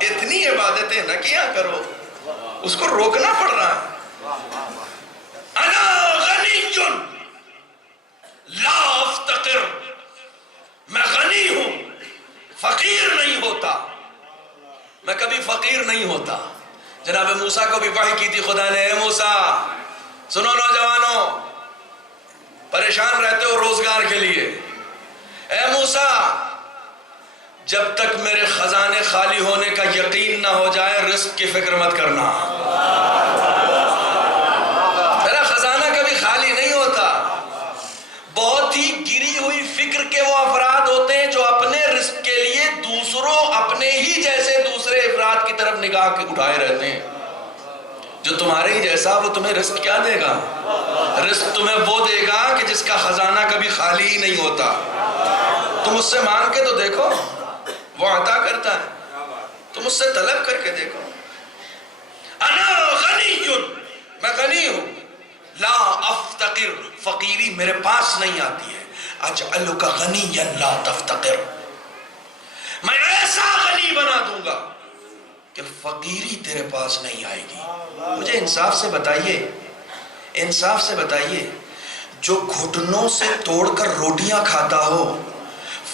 اتنی عبادتیں نہ کیا کرو، اس کو روکنا پڑ رہا ہے۔ انا غنی لا افتقر، میں غنی ہوں، فقیر نہیں ہوتا، میں کبھی فقیر نہیں ہوتا۔ جناب موسیٰ کو بھی وحی کی تھی خدا نے، اے موسیٰ سنو نوجوانوں، پریشان رہتے ہو روزگار کے لیے، اے موسیٰ جب تک میرے خزانے خالی ہونے کا یقین نہ ہو جائے رزق کی فکر مت کرنا۔ میرا خزانہ کبھی خالی نہیں ہوتا۔ بہت ہی گری ہوئی فکر کے وہ افراد ہوتے ہیں جو اپنے رزق کے لیے دوسروں اپنے ہی جیسے دوسرے افراد کی طرف نگاہ کے اٹھائے رہتے ہیں۔ جو تمہارے ہی جیسا وہ تمہیں رزق کیا دے گا؟ رزق تمہیں وہ دے گا کہ جس کا خزانہ کبھی خالی ہی نہیں ہوتا۔ تم اس سے مانگ کے تو دیکھو، وہ عطا کرتا ہے، تم اس سے طلب کر کے دیکھو۔ انا غنی، میں غنی ہوں، لا افتقر، فقیری میرے پاس نہیں آتی ہے۔ اجعلک غنیا لا تفتقر، میں ایسا غنی بنا دوں گا کہ فقیری تیرے پاس نہیں آئے گی۔ مجھے انصاف سے بتائیے، انصاف سے بتائیے، جو گھٹنوں سے توڑ کر روٹیاں کھاتا ہو،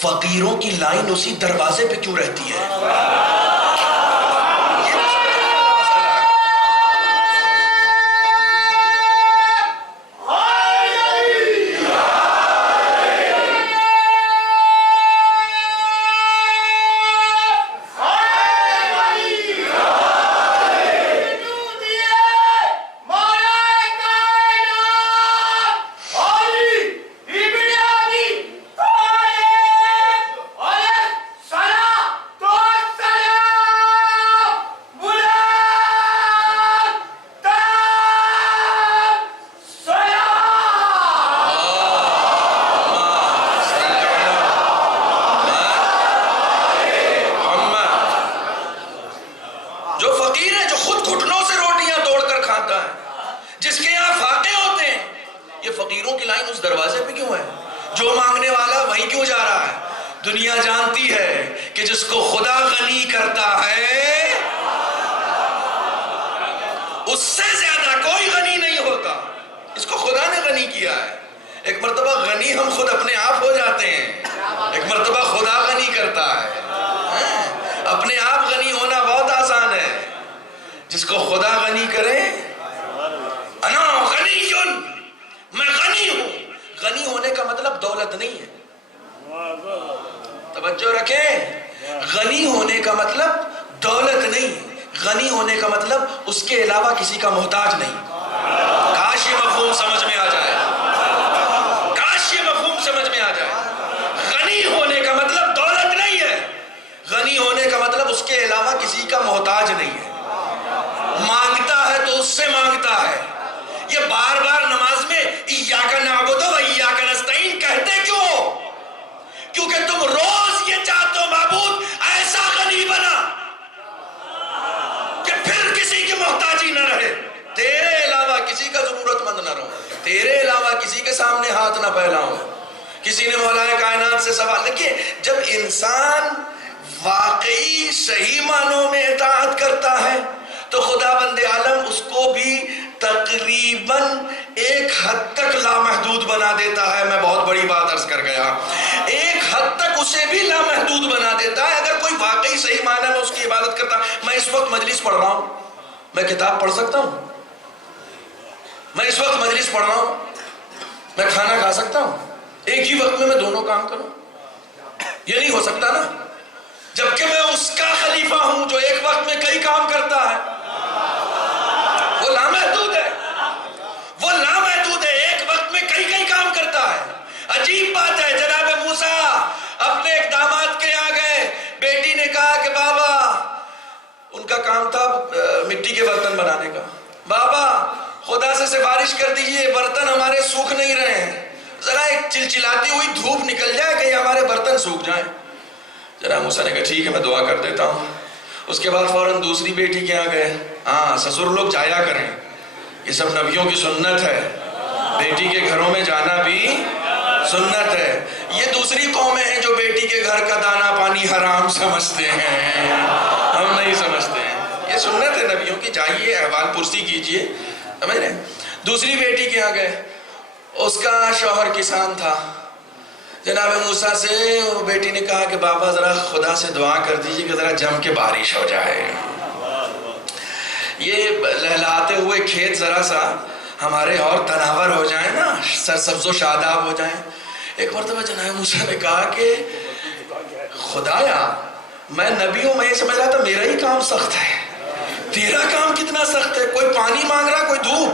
فقیروں کی لائن اسی دروازے پہ کیوں رہتی ہے؟ دنیا جانتی ہے کہ جس کو خدا غنی کرتا ہے اس سے زیادہ کوئی غنی نہیں ہوتا۔ اس کو خدا نے غنی کیا ہے۔ ایک مرتبہ غنی ہم خود اپنے آپ ہو جاتے ہیں، ایک مرتبہ خدا غنی کرتا ہے۔ اپنے آپ غنی ہونا بہت آسان ہے، جس کو خدا غنی کرے۔ انا غنی، میں غنی ہوں۔ غنی ہونے کا مطلب دولت نہیں ہے، توجہ رکھیں، غنی ہونے کا مطلب دولت نہیں، غنی ہونے کا مطلب اس کے علاوہ کسی کا محتاج نہیں۔ کاش یہ مفہوم سمجھ میں آ جائے، کاش یہ مفہوم سمجھ میں آ جائے۔ علاوہ کسی کا محتاج نہیں ہے، مانگتا ہے تو اس سے مانگتا ہے۔ یہ بار بار نماز میں ایاک نعبد و ایاک نستعین کہتے کیوں؟ کیونکہ تم روز یہ چاہتے ہو معبود ایسا غنی بنا کہ پھر کسی کی محتاجی نہ رہے، تیرے علاوہ کسی کا ضرورت مند نہ رہو، تیرے علاوہ کسی کے سامنے ہاتھ نہ پھیلاؤ۔ کسی نے مولا کائنات سے سوال، دیکھیے جب انسان واقعی صحیح معنوں میں اطاعت کرتا ہے تو خدا بند عالم اس کو بھی تقریباً ایک حد تک لامحدود بنا دیتا ہے۔ میں بہت بڑی بات عرض کر گیا، ایک حد تک اسے بھی لامحدود بنا دیتا ہے اگر کوئی واقعی صحیح معنی میں اس کی عبادت کرتا۔ میں اس وقت مجلس پڑھ رہا ہوں، میں کتاب پڑھ سکتا ہوں، میں اس وقت مجلس پڑھ رہا ہوں، میں کھانا کھا سکتا ہوں، ایک ہی وقت میں دونوں کام کروں؟ یہ نہیں ہو سکتا نا، جبکہ میں اس کا خلیفہ ہوں جو ایک وقت میں کئی کام کرتا ہے۔ وہ لامحدود ہے، وہ لامحدود ہے، ایک وقت میں کئی کام کرتا ہے۔ عجیب بات ہے، جناب موسیٰ اپنے ایک داماد کے یہاں گئے، بیٹی نے کہا کہ بابا، ان کا کام تھا مٹی کے برتن بنانے کا، بابا خدا سے سفارش کر دیجئے برتن ہمارے سوکھ نہیں رہے ہیں، ذرا ایک چلچلاتی ہوئی دھوپ نکل جائے کہ ہمارے برتن سوکھ جائیں۔ جناب موسیٰ نے کہا ٹھیک ہے میں دعا کر دیتا ہوں۔ اس کے بعد فوراً دوسری بیٹی کے یہاں گئے، ہاں سسر لوگ جایا کریں، یہ سب نبیوں کی سنت ہے، بیٹی کے گھروں میں جانا بھی سنت ہے۔ یہ دوسری قومیں ہیں جو بیٹی کے گھر کا دانا پانی حرام سمجھتے ہیں، ہم نہیں سمجھتے ہیں، یہ سنت ہے نبیوں کی، جائیے احوال پرسی کیجئے، سمجھ رہے ہیں۔ دوسری بیٹی کے یہاں گئے، اس کا شوہر کسان تھا، جناب موسیٰ سے بیٹی نے کہا کہ بابا ذرا خدا سے دعا کر دیجئے کہ ذرا جم کے بارش ہو جائے، یہ لہلاتے ہوئے کھیت ذرا سا ہمارے اور تناور ہو جائیں نا، سرسبز و شاداب ہو جائیں۔ ایک مرتبہ جناب موسیٰ نے کہا کہ خدایا میں نبی ہوں، میں یہ سمجھ رہا تھا میرا ہی کام سخت ہے، تیرا کام کتنا سخت ہے، کوئی پانی مانگ رہا کوئی دھوپ،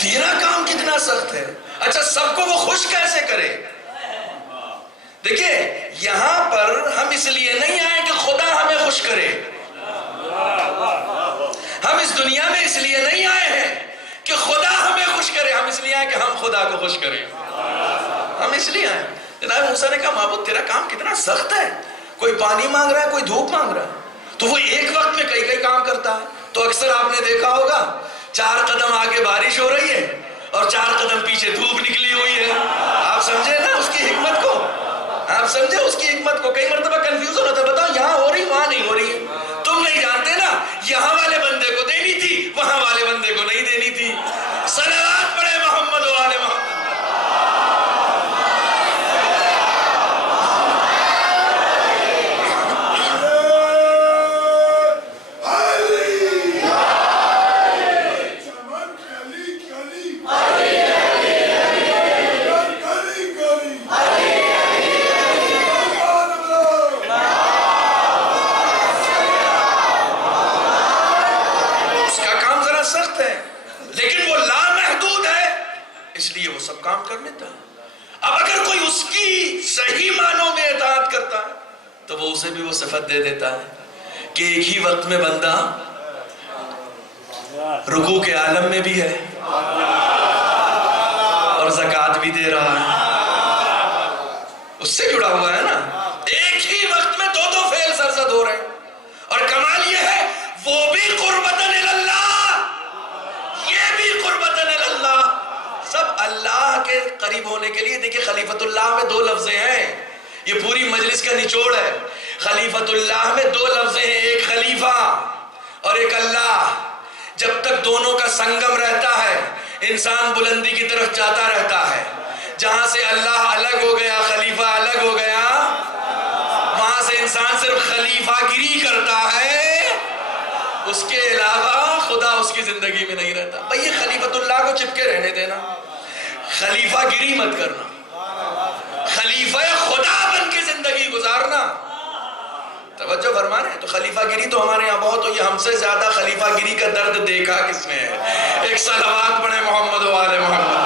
تیرا کام کتنا سخت ہے، اچھا سب کو وہ خوش کیسے کرے؟ دیکھیں یہاں پر ہم اس لیے نہیں آئے کہ خدا ہمیں خوش کرے، ہم اس دنیا میں اس لیے نہیں آئے ہیں کہ خدا ہمیں خوش کرے، ہم اس لیے آئے کہ ہم خدا کو خوش کریں، ہم اس لیے آئے۔ جناب موسیٰ نے کہا معبود تیرا کام کتنا سخت ہے، کوئی پانی مانگ رہا ہے کوئی دھوپ مانگ رہا ہے، تو وہ ایک وقت میں کئی کام کرتا ہے۔ تو اکثر آپ نے دیکھا ہوگا 4 قدم آگے بارش ہو رہی ہے اور 4 قدم پیچھے دھوپ نکلی ہوئی ہے، آپ سمجھے نا اس کی حکمت کو، آپ سمجھے اس کی حکمت کو۔ کئی مرتبہ کنفیوژن ہوتا ہے، بتاؤ یہاں ہو رہی وہاں نہیں ہو رہی ہے، تم نہیں جانتے نا، یہاں والے بندے کو دینی تھی وہاں والے بندے کو نہیں دینی تھی۔ صلوات پڑھے محمد و آل محمد۔ لیکن وہ لامحدود ہے اس لیے وہ سب کام کر لیتا ہے۔ اب اگر کوئی اس کی صحیح معنوں میں اطاعت کرتا ہے تو وہ اسے بھی وہ صفت دے دیتا ہے کہ ایک ہی وقت میں بندہ رکوع کے عالم میں بھی ہے اور زکوٰۃ بھی دے رہا ہے، اس سے جڑا ہوا ہے نا، ایک ہی وقت میں دو فعل سرزد ہو رہے ہیں، اور کمال یہ ہے وہ بھی قربتاً اللہ، یہ بھی قربتاً اللہ، سب اللہ کے قریب ہونے کے لیے۔ دیکھیں خلیفۃ اللہ میں 2 لفظیں ہیں، یہ پوری مجلس کا نچوڑ ہے، خلیفۃ اللہ میں 2 لفظیں ہیں، ایک خلیفہ اور ایک اللہ۔ جب تک دونوں کا سنگم رہتا ہے انسان بلندی کی طرف جاتا رہتا ہے، جہاں سے اللہ الگ ہو گیا خلیفہ الگ ہو گیا، وہاں سے انسان صرف خلیفہ گیری کرتا ہے، اس کے علاوہ خدا اس کی زندگی میں نہیں رہتا۔ بھئی یہ خلیفۃ اللہ کو چپکے رہنے دینا، خلیفہ گیری مت کرنا، خلیفہ خدا بن کے زندگی گزارنا، توجہ فرمانے۔ تو خلیفہ گیری تو ہمارے یہاں بہت ہوئی، ہم سے زیادہ خلیفہ گیری کا درد دیکھا کس نے ہے؟ ایک صلوات پڑھے محمد و آل محمد۔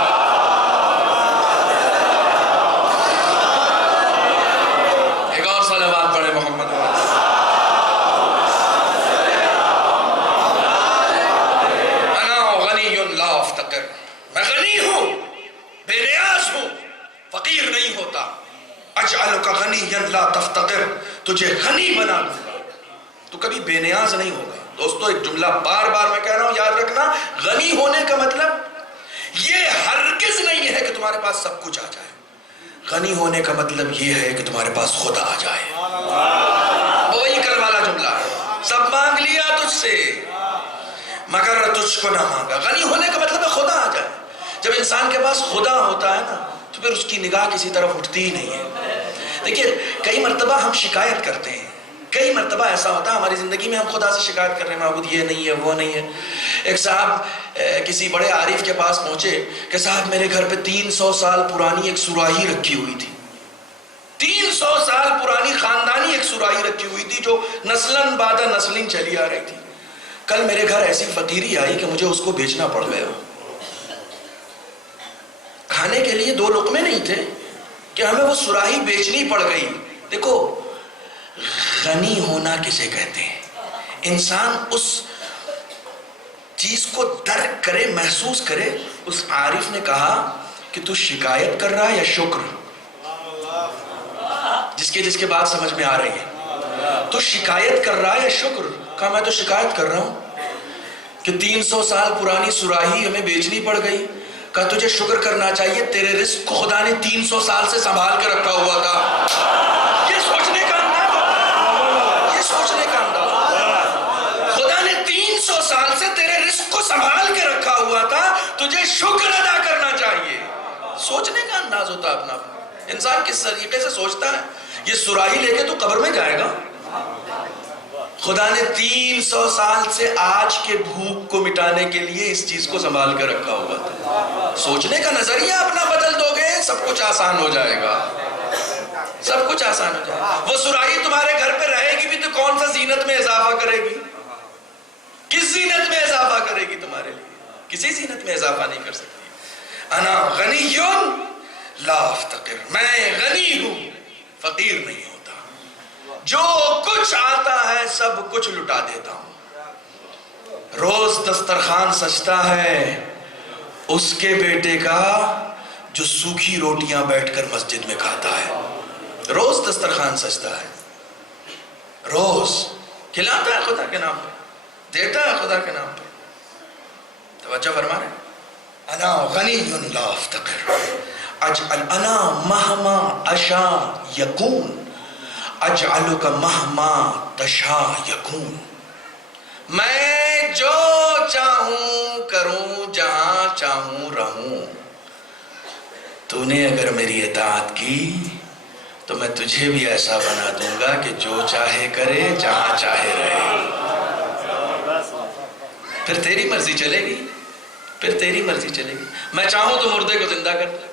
ایک اور صلوات پڑھے محمد تجھے غنی بنا دوں گا، تو کبھی بے نیاز نہیں ہوگا۔ دوستو ایک جملہ بار بار میں کہہ رہا ہوں، یاد رکھنا، غنی ہونے کا مطلب یہ ہرگز نہیں ہے کہ تمہارے پاس سب کچھ آ جائے۔ غنی ہونے کا مطلب یہ ہے کہ تمہارے پاس خدا آ جائے۔ وہی کل والا جملہ، سب مانگ لیا تجھ سے مگر تجھ کو نہ مانگا۔ غنی ہونے کا مطلب ہے خدا آ جائے۔ جب انسان کے پاس خدا ہوتا ہے نا تو پھر اس کی نگاہ کسی طرف اٹھتی ہی نہیں ہے۔ دیکھیے کئی مرتبہ ہم شکایت کرتے ہیں، کئی مرتبہ ایسا ہوتا ہے ہماری زندگی میں ہم خدا سے شکایت کر رہے ہیں، معبود یہ نہیں ہے وہ نہیں ہے۔ ایک صاحب کسی بڑے عارف کے پاس پہنچے کہ صاحب میرے گھر پہ 300 سال پرانی ایک سراہی رکھی ہوئی تھی، 300 سال پرانی خاندانی ایک سراہی رکھی ہوئی تھی جو نسلاً بعد نسلیں چلی آ رہی تھی۔ کل میرے گھر ایسی فقیری آئی کہ مجھے اس کو بیچنا پڑ گیا۔ کھانے کے لیے 2 لقمے نہیں تھے کہ ہمیں وہ سراہی بیچنی پڑ گئی۔ دیکھو غنی ہونا کسے کہتے ہیں؟ انسان اس چیز کو درک کرے، محسوس کرے۔ اس عارف نے کہا کہ تو شکایت کر رہا ہے یا شکر؟ جس کے بات سمجھ میں آ رہی ہے، تو شکایت کر رہا ہے یا شکر؟ کہا میں تو شکایت کر رہا ہوں کہ 300 سال پرانی سراہی ہمیں بیچنی پڑ گئی۔ کہا تجھے شکر کرنا چاہیے، تیرے رزق کو خدا نے 300 سال سے سنبھال کے رکھا ہوا تھا۔ یہ سوچنے کا انداز ہوتا ہے، یہ سوچنے کا انداز ہوتا ہے۔ خدا نے 300 سال سے تیرے رزق کو سنبھال کے رکھا ہوا تھا، تجھے شکر ادا کرنا چاہیے۔ سوچنے کا انداز ہوتا ہے اپنا۔ انسان کس طریقے سے سوچتا ہے۔ یہ سراہی لے کے تو قبر میں جائے گا۔ خدا نے 300 سال سے آج کے بھوک کو مٹانے کے لیے اس چیز کو سنبھال کر رکھا ہوا تھا۔ سوچنے کا نظریہ اپنا بدل دو گے، سب کچھ آسان ہو جائے گا، سب کچھ آسان ہو جائے گا۔ وہ سراہی تمہارے گھر پہ رہے گی بھی تو کون سا زینت میں اضافہ کرے گی؟ کس زینت میں اضافہ کرے گی تمہارے لیے؟ کسی زینت میں اضافہ نہیں کر سکتی۔ انا غنی لا افتقر، میں غنی ہوں، فقیر نہیں ہوتا۔ جو کچھ آتا ہے سب کچھ لٹا دیتا ہوں۔ روز دسترخوان سجتا ہے اس کے بیٹے کا جو سوکھی روٹیاں بیٹھ کر مسجد میں کھاتا ہے۔ روز دسترخوان سجتا ہے، روز کھلاتا ہے خدا کے نام پہ، دیتا ہے خدا کے نام پہ۔ توجہ فرما رہے ہیں، انا غنی لا افتقر، اجعل انا مہما اشا یکون، اجعلک مہما تشا یکون۔ میں جو چاہوں کروں، جہاں چاہوں رہوں۔ تو نے اگر میری اطاعت کی تو میں تجھے بھی ایسا بنا دوں گا کہ جو چاہے کرے، جہاں چاہے رہے۔ پھر تیری مرضی چلے گی، پھر تیری مرضی چلے گی۔ میں چاہوں تو مردے کو زندہ کر دوں،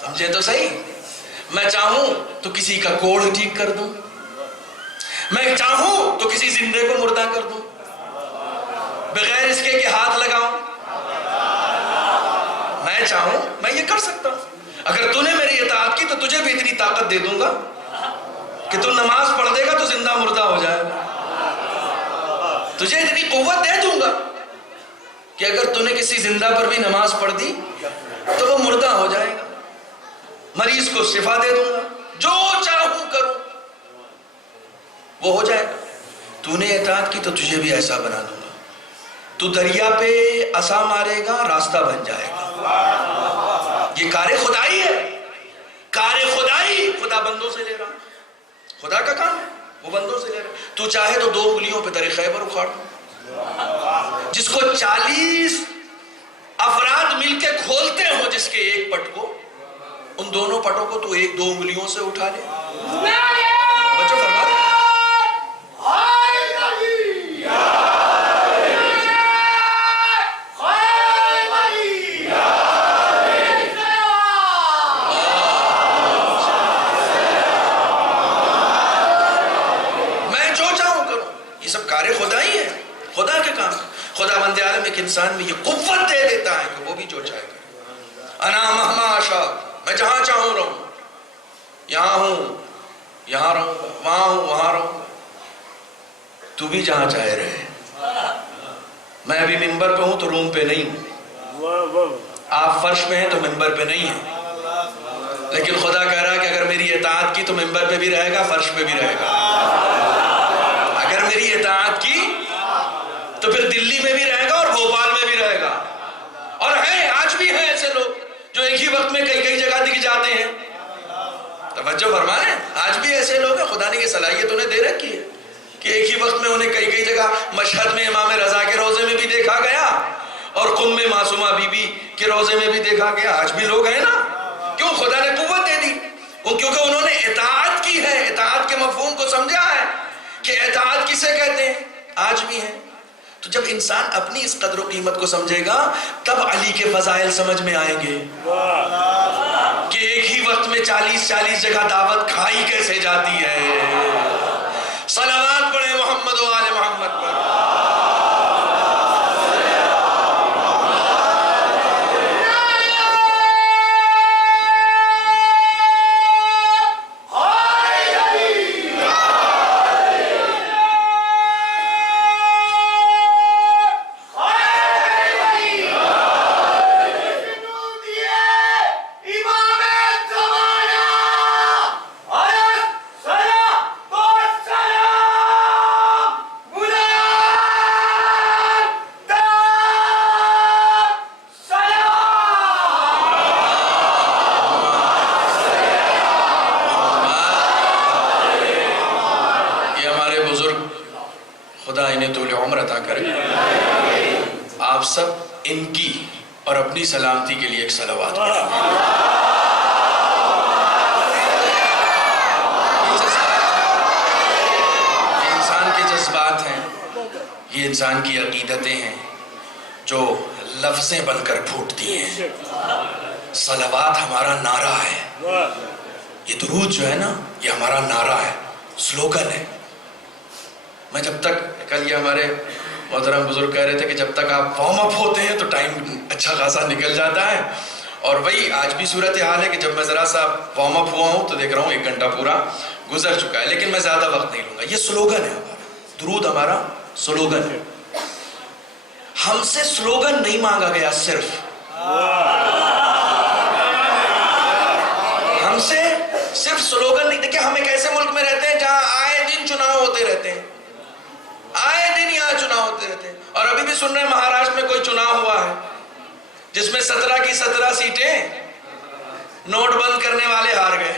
سمجھے تو صحیح۔ میں چاہوں تو کسی کا کوڑ ٹھیک کر دوں، میں چاہوں تو کسی زندے کو مردہ کر دوں، بغیر اس کے کہ ہاتھ لگاؤں۔ میں چاہوں میں یہ کر سکتا ہوں۔ اگر تو نے میری اطاعت کی تو تجھے بھی اتنی طاقت دے دوں گا کہ تو نماز پڑھ دے گا تو زندہ مردہ ہو جائے گا۔ تجھے اتنی قوت دے دوں گا کہ اگر تو نے کسی زندہ پر بھی نماز پڑھ دی تو وہ مردہ ہو جائے گا۔ مریض کو شفا دے دوں گا، جو چاہوں کروں وہ ہو جائے گا۔ تو نے اطاعت کی تو تجھے بھی ایسا بنا دوں گا۔ تو دریا پہ عصا مارے گا، راستہ بن جائے گا۔ یہ کار خدائی ہے، کار خدائی خدا بندوں سے لے رہا، خدا کا کام ہے، وہ بندوں سے لے رہا۔ تو چاہے تو 2 انگلیوں پہ درِ خیبر اکھاڑ دو، جس کو 40 افراد مل کے کھولتے ہوں، جس کے ایک پٹ کو، ان دونوں پٹوں کو تو 1-2 انگلیوں سے اٹھا لے۔ بچوں فرما دے، میں جو چاہوں کروں۔ یہ سب کار خدا ہی ہے، خدا کے کام۔ خدا بند عالم ایک انسان میں یہ قوت دے دیتا ہے کہ وہ بھی جو چاہے کرے۔ انا مہما اشا، میں جہاں چاہوں رہوں، یہاں ہوں یہاں رہوں گا، وہاں ہوں وہاں رہوں گا۔ تو بھی جہاں چاہے رہے۔ میں ابھی منبر پہ ہوں تو روم پہ نہیں ہوں، آپ فرش پہ ہیں تو منبر پہ نہیں ہیں، لیکن خدا کہہ رہا ہے کہ اگر میری اطاعت کی تو منبر پہ بھی رہے گا، فرش پہ بھی رہے گا. اگر میری اطاعت کی تو پھر دلی میں بھی رہے گا اور بھوپال میں بھی رہے گا. اور آج بھی ہیں ایسے لوگ جو ایک ہی وقت میں کئی جگہ دکھ جاتے ہیں. توجہ فرمائیں، آج بھی ایسے لوگ ہیں. خدا نے یہ صلاحیت انہیں دے رکھی ہے کہ ایک ہی وقت میں انہیں کئی جگہ مشہد میں امام رضا کے روضے میں بھی دیکھا گیا اور قم میں معصومہ بی بی کے روضے میں بھی دیکھا گیا. آج بھی لوگ ہیں نا. کیوں؟ خدا نے قوت دے دی. کیونکہ انہوں نے اطاعت کی ہے، اطاعت کے مفہوم کو سمجھا ہے کہ اطاعت کسے کہتے ہیں. آج بھی ہیں. تو جب انسان اپنی اس قدر و قیمت کو سمجھے گا تب علی کے فضائل سمجھ میں آئیں گے کہ ایک ہی وقت میں 40 جگہ دعوت کھائی کیسے جاتی ہے. صلوات پڑھیں محمد و آل محمد پر. خدا انہیں طول عمر عطا کرے. آپ سب ان کی اور اپنی سلامتی کے لیے ایک صلوات پڑھیں. یہ انسان کے جذبات ہیں، یہ انسان کی عقیدتیں ہیں جو لفظیں بن کر پھوٹتی ہیں. صلوات ہمارا نعرہ ہے. یہ درود جو ہے نا یہ ہمارا نعرہ ہے، سلوگن ہے. میں جب تک کل یہ ہمارے محترم بزرگ کہہ رہے تھے کہ جب تک آپ وارم اپ ہوتے ہیں تو ٹائم اچھا خاصا نکل جاتا ہے. اور وہی آج بھی صورتحال ہے کہ جب میں ذرا سا وارم اپ ہوا ہوں تو دیکھ رہا ہوں 1 گھنٹہ پورا گزر چکا ہے. لیکن میں زیادہ وقت نہیں لوں گا. یہ سلوگن ہے ہمارا. درود ہمارا سلوگن ہے. ہم سے سلوگن نہیں مانگا گیا، صرف ہم سے صرف سلوگن نہیں. دیکھیں ہم ایک ایسے ملک میں رہتے ہیں جہاں آئے دن چناؤ ہوتے رہتے ہیں. آئے دن یہاں چناؤ ہوتے رہتے ہیں. اور ابھی بھی سن رہے ہیں مہاراشٹر میں کوئی چناؤ ہوا ہے جس میں 17 کی 17 سیٹیں نوٹ بند کرنے والے ہار گئے.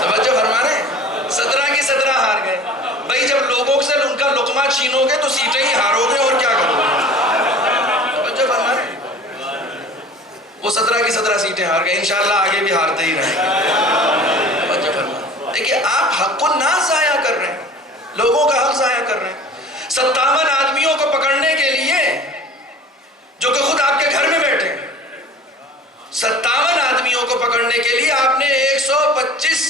توجہ فرما رہے ہیں؟ 17 کی 17 ہار گئے. بھائی جب لوگوں سے ان کا لقمہ چھینو گے تو سیٹیں ہی ہارو گے اور کیا کرو گے. توجہ فرما رہے ہیں؟ وہ 17 کی 17 سیٹیں ہار گئے. انشاءاللہ آگے بھی ہارتے ہی رہیں گے. توجہ فرما رہے ہیں؟ دیکھیں آپ حق الناس ضائع کر رہے ہیں، لوگوں کا حق ضائع کر رہے ہیں. 57 آدمیوں کو پکڑنے کے لیے جو کہ خود آپ کے گھر میں بیٹھے ہیں، 57 آدمیوں کو پکڑنے کے لیے آپ نے 125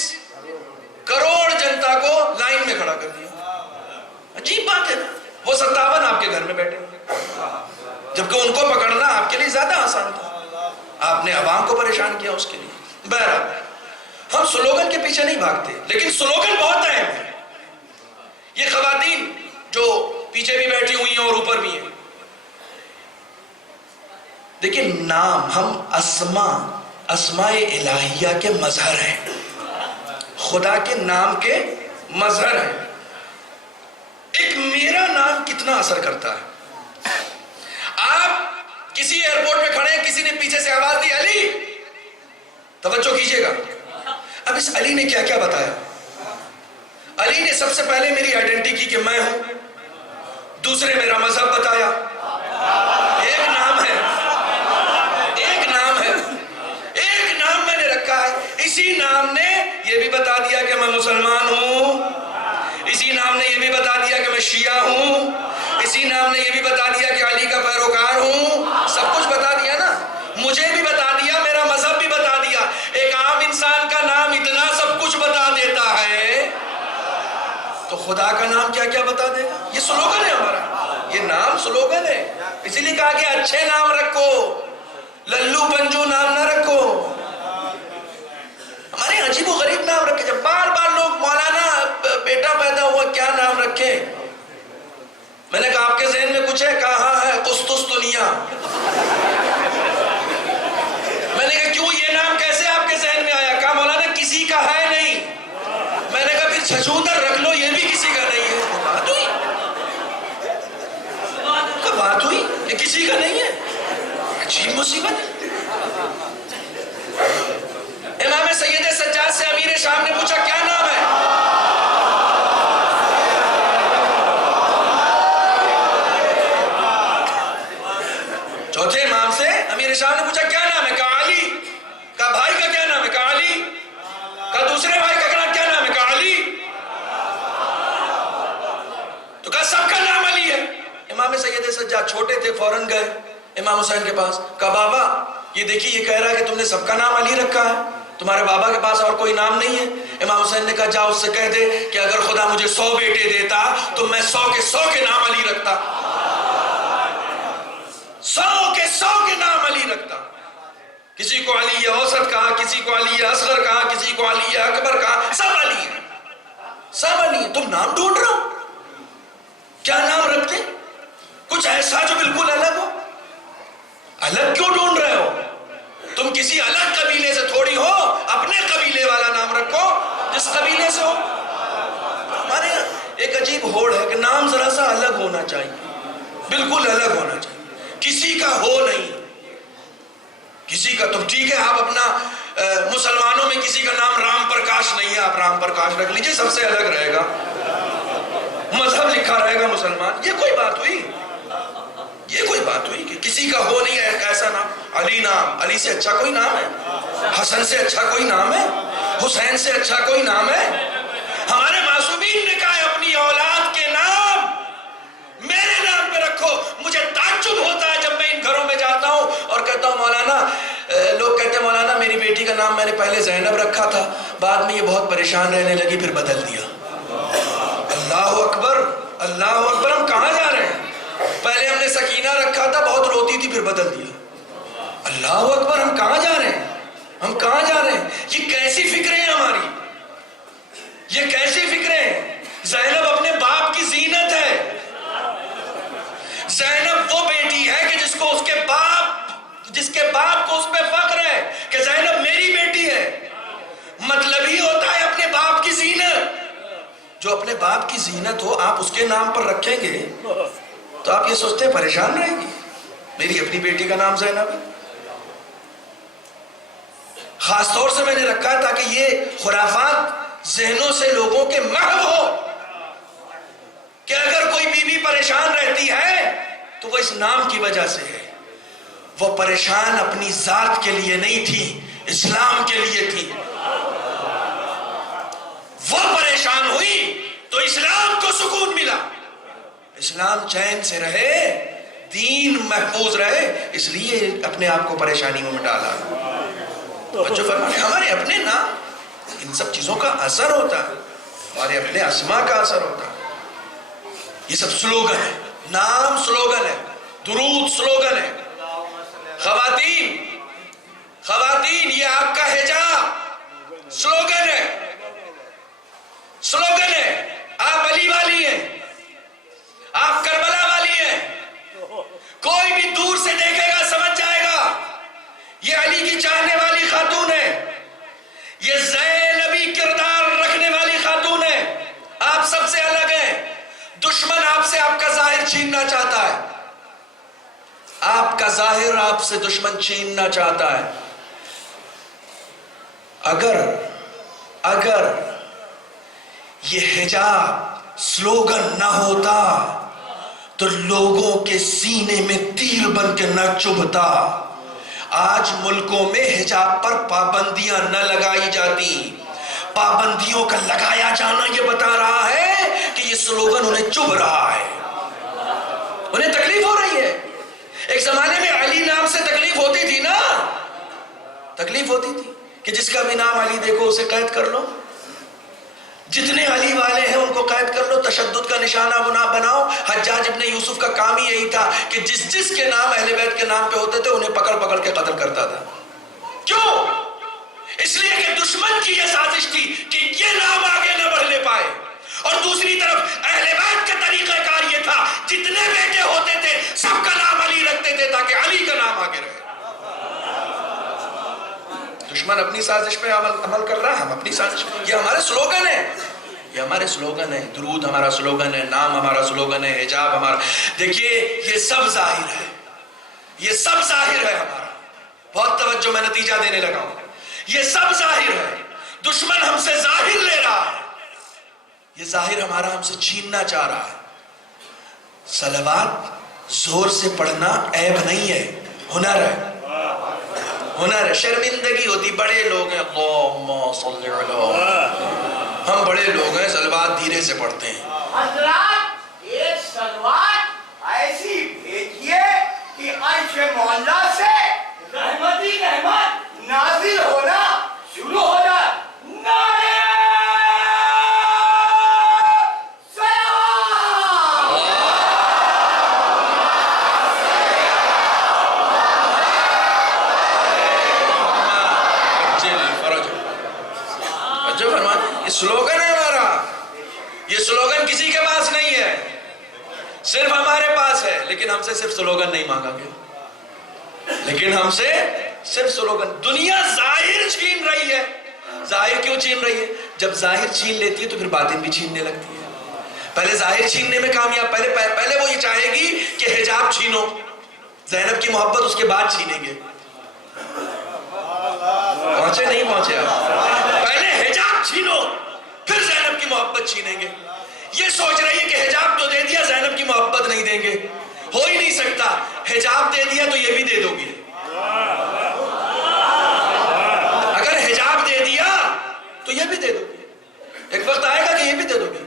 کروڑ جنتا کو لائن میں کھڑا کر دیا. عجیب بات ہے نا. وہ 57 آپ کے گھر میں بیٹھے ہیں جبکہ ان کو پکڑنا آپ کے لیے زیادہ آسان تھا. آپ نے عوام کو پریشان کیا اس کے لیے. بہرحال ہم سلوگن کے پیچھے نہیں بھاگتے، لیکن سلوگن بہت اہم ہے. یہ خواتین جو پیچھے بھی بیٹھی ہوئی ہیں اور اوپر بھی ہیں، دیکھیں نام ہم اسماء الہیہ کے مظہر ہیں، خدا کے نام کے مظہر ہیں. ایک میرا نام کتنا اثر کرتا ہے. آپ کسی ایئرپورٹ میں کھڑے ہیں، کسی نے پیچھے سے آواز دی علی، توجہ کیجئے گا. اب اس علی نے کیا کیا بتایا. علی نے سب سے پہلے میری آئیڈینٹی کی کہ میں ہوں، دوسرے میرا مذہب بتایا. ایک نام ہے، ایک نام ہے، ایک نام میں نے رکھا ہے. اسی نام نے یہ بھی بتا دیا کہ میں مسلمان ہوں، اسی نام نے یہ بھی بتا دیا کہ میں شیعہ ہوں، اسی نام نے یہ بھی بتا دیا کہ علی کا پیروکار ہوں. سب کچھ بتا دیا نا. مجھے بھی بتا دیا، میرا مذہب بھی بتا دیا. ایک عام انسان کا نام اتنا سب کچھ بتا دیتا ہے تو خدا کا نام کیا کیا بتا دے گا. یہ سلوگن ہے ہمارا، یہ نام سلوگن ہے. اسی لیے کہا کہ اچھے نام رکھو، للو پنجو نام نہ رکھو. ہمارے عجیب و غریب نام رکھے. جب بار بار لوگ مولانا بیٹا پیدا ہوا کیا نام رکھے. میں نے کہا آپ کے ذہن میں کچھ ہے؟ کہاں ہے؟ قسطنطنیہ. میں نے کہا کیوں یہ نام کیسے آپ کے ذہن میں آیا؟ کہا مولانا تو ادھر رکھ لو، یہ بھی کسی کا نہیں ہے. بات ہوئی، بات ہوئی، یہ کسی کا نہیں ہے. عجیب مصیبت ہے. امام سید سجاد سے امیر شام نے پوچھا کیا نام ہے؟ چوتھے امام سے امیر شام نے پوچھا کیا نام ہے؟ کہا علی. کہا بھائی کا کیا نام ہے؟ کہا علی. کہا دوسرے بھائی کا کیا نام ہے؟ کہا علی. تو کہا سب کا نام علی ہے. امام سید سجاد چھوٹے تھے، فوراً گئے امام حسین کے پاس. کہا بابا یہ دیکھیے یہ کہہ رہا ہے کہ تم نے سب کا نام علی رکھا ہے، تمہارے بابا کے پاس اور کوئی نام نہیں ہے. امام حسین نے کہا جا اس سے کہہ دے کہ اگر خدا مجھے 100 بیٹے دیتا تو میں 100 کے 100 کے نام علی رکھتا. 100 کے 100 کے نام علی رکھتا. کسی کو علی اوسط کہا، کسی کو علی اصغر کہا، کسی کو علی اکبر کہا. سب علی ہیں، سب علی ہیں. تم نام ڈھونڈ رہے ہو، کیا نام رکھتے؟ کچھ ایسا جو بالکل الگ ہو. الگ کیوں ڈھونڈ رہے ہو؟ تم کسی الگ قبیلے سے تھوڑی ہو، اپنے قبیلے والا نام رکھو جس قبیلے سے ہو. ہمارے یہاں ایک عجیب ہوڑ ہے کہ نام ذرا سا الگ ہونا چاہیے، بالکل الگ ہونا چاہیے. کسی کا ہو نہیں، کسی کا. تو ٹھیک ہے آپ اپنا مسلمانوں میں کسی کا نام رام پرکاش نہیں ہے، آپ رام پرکاش رکھ لیجئے، سب سے الگ رہے گا، مذہب لکھا رہے گا مسلمان. یہ کوئی بات ہوئی؟ یہ کوئی بات ہوئی کہ کسی کا ہو نہیں ہے ایسا نام؟ علی نام، علی سے اچھا کوئی نام ہے؟ حسن سے اچھا کوئی نام ہے؟ حسین سے اچھا کوئی نام ہے؟ ہمارے معصومین نے کہا ہے اپنی اولاد کے نام میرے نام پہ رکھو. مجھے تعجب ہوتا ہے جب میں ان گھروں میں جاتا ہوں اور کہتا ہوں مولانا، لوگ کہتے ہیں مولانا میری بیٹی کا نام میں نے پہلے زینب رکھا تھا، بعد میں یہ بہت پریشان رہنے لگی پھر بدل دیا. اللہ اکبر، اللہ اکبر. ہم کہاں جا رہے ہیں؟ پہلے ہم نے سکینہ رکھا تھا، بہت روتی تھی پھر بدل دیا. اللہ اکبر. ہم کہاں جا رہے ہیں؟ ہم کہاں جا رہے ہیں؟ یہ کیسی فکریں ہیں ہماری؟ یہ کیسی فکریں ہیں؟ زینب اپنے باپ کی زینت ہے. زینب وہ بیٹی ہے کہ جس کے باپ کو اس پہ فخر ہے کہ زینب میری بیٹی ہے. مطلب ہی ہوتا ہے اپنے باپ کی زینت. جو اپنے باپ کی زینت ہو آپ اس کے نام پر رکھیں گے تو آپ یہ سوچتے ہیں پریشان رہیں گی. میری اپنی بیٹی کا نام زینب ہے. خاص طور سے میں نے رکھا ہے تاکہ یہ خرافات ذہنوں سے لوگوں کے محو ہو کہ اگر کوئی بیوی پریشان رہتی ہے تو وہ اس نام کی وجہ سے ہے. وہ پریشان اپنی ذات کے لیے نہیں تھی، اسلام کے لیے تھی. وہ پریشان ہوئی تو اسلام کو سکون ملا. اسلام چین سے رہے، دین محفوظ رہے، اس لیے اپنے آپ کو پریشانیوں میں ڈالا. بچوں فرمانے ہمارے اپنے نام، ان سب چیزوں کا اثر ہوتا ہے، ہمارے اپنے اسما کا اثر ہوتا ہے. یہ سب سلوگن ہے. نام سلوگن ہے، درود سلوگن ہے. خواتین یہ آپ کا حجاب سلوگن ہے، سلوگن ہے. آپ علی والی ہیں، آپ کربلا والی ہیں. کوئی بھی دور سے دیکھے گا سمجھ جائے گا یہ علی کی چاہنے والی خاتون ہے، یہ زینبی کردار رکھنے والی خاتون ہے. آپ سب سے الگ ہیں. دشمن آپ سے آپ کا ظاہر چھیننا چاہتا ہے، آپ کا ظاہر آپ سے دشمن چھیننا چاہتا ہے. اگر یہ حجاب سلوگن نہ ہوتا تو لوگوں کے سینے میں تیر بن کے نہ چبھتا. آج ملکوں میں حجاب پر پابندیاں نہ لگائی جاتی. پابندیوں کا لگایا جانا یہ بتا رہا ہے کہ یہ سلوگن انہیں چبھ رہا ہے، انہیں تکلیف ہو رہی ہے. ایک زمانے میں علی نام سے تکلیف ہوتی تھی نا، تکلیف ہوتی تھی کہ جس کا بھی نام علی دیکھو اسے قید کر لو. جتنے علی والے ہیں ان کو قید کر لو، تشدد کا نشانہ بناؤ. حجاج ابن یوسف کا کام ہی یہی تھا کہ جس کے نام اہل بیت کے نام پہ ہوتے تھے انہیں پکڑ پکڑ کے قتل کرتا تھا. کیوں؟ اس لیے کہ دشمن کی یہ سازش تھی کہ یہ نام آگے نہ بڑھنے پائے. اور دوسری طرف اہل بیت کا طریقہ کار یہ تھا جتنے بیٹے ہوتے تھے سب کا نام علی رکھتے تھے تاکہ علی کا نام آگے رہے. دشمن اپنی سازش پہ عمل کر رہا ہے، ہم اپنی سازش پہ. یہ ہمارے سلوگن ہے، یہ ہمارے سلوگن ہے، درود ہمارا سلوگن ہے، نام ہمارا سلوگن ہے، حجاب ہمارا. دیکھیے یہ سب ظاہر ہے، یہ سب ظاہر ہے ہمارا. بہت توجہ، میں نتیجہ دینے لگا ہوں. یہ سب ظاہر ہے. دشمن ہم سے ظاہر لے رہا ہے، یہ ظاہر ہمارا ہم سے چھیننا چاہ رہا ہے. صلوات زور سے پڑھنا عیب نہیں ہے، ہنر ہے. ہنر ہے. شرمندگی ہوتی، بڑے لوگ ہیں اللہم صلی علی، ہم بڑے لوگ ہیں صلوات دھیرے سے پڑھتے ہیں. حضرات ایک صلوات ایسی بھیجیے کہ عرش مولا سے رحمتی رحمت نازل ہونا شروع ہو جائے. نعرہ سلوگن ہے ہمارا. یہ سلوگن کسی کے پاس نہیں ہے، صرف ہمارے پاس ہے. لیکن ہم سے صرف سلوگن نہیں مانگا گیا، لیکن ہم سے صرف سلوگن. دنیا ظاہر چھین رہی ہے. ظاہر کیوں چھین رہی ہے؟ جب ظاہر چھین لیتی ہے تو پھر باطن بھی چھیننے لگتی ہے. پہلے ظاہر چھیننے میں کامیاب، پہلے وہ یہ چاہے گی کہ حجاب چھینو. زینب کی محبت اس کے بعد چھینیں گے. پہنچے نہیں پہنچے آپ؟ پہلے حجاب چھینو پھر زینب کی محبت چھینیں گے. یہ سوچ رہی ہے کہ حجاب تو دے دیا، زینب کی محبت نہیں دیں گے. ہو ہی نہیں سکتا. حجاب دے دیا تو یہ بھی دے دو گی. اگر حجاب دے دیا تو یہ بھی دے دو گی. ایک وقت آئے گا کہ یہ بھی دے دو گی.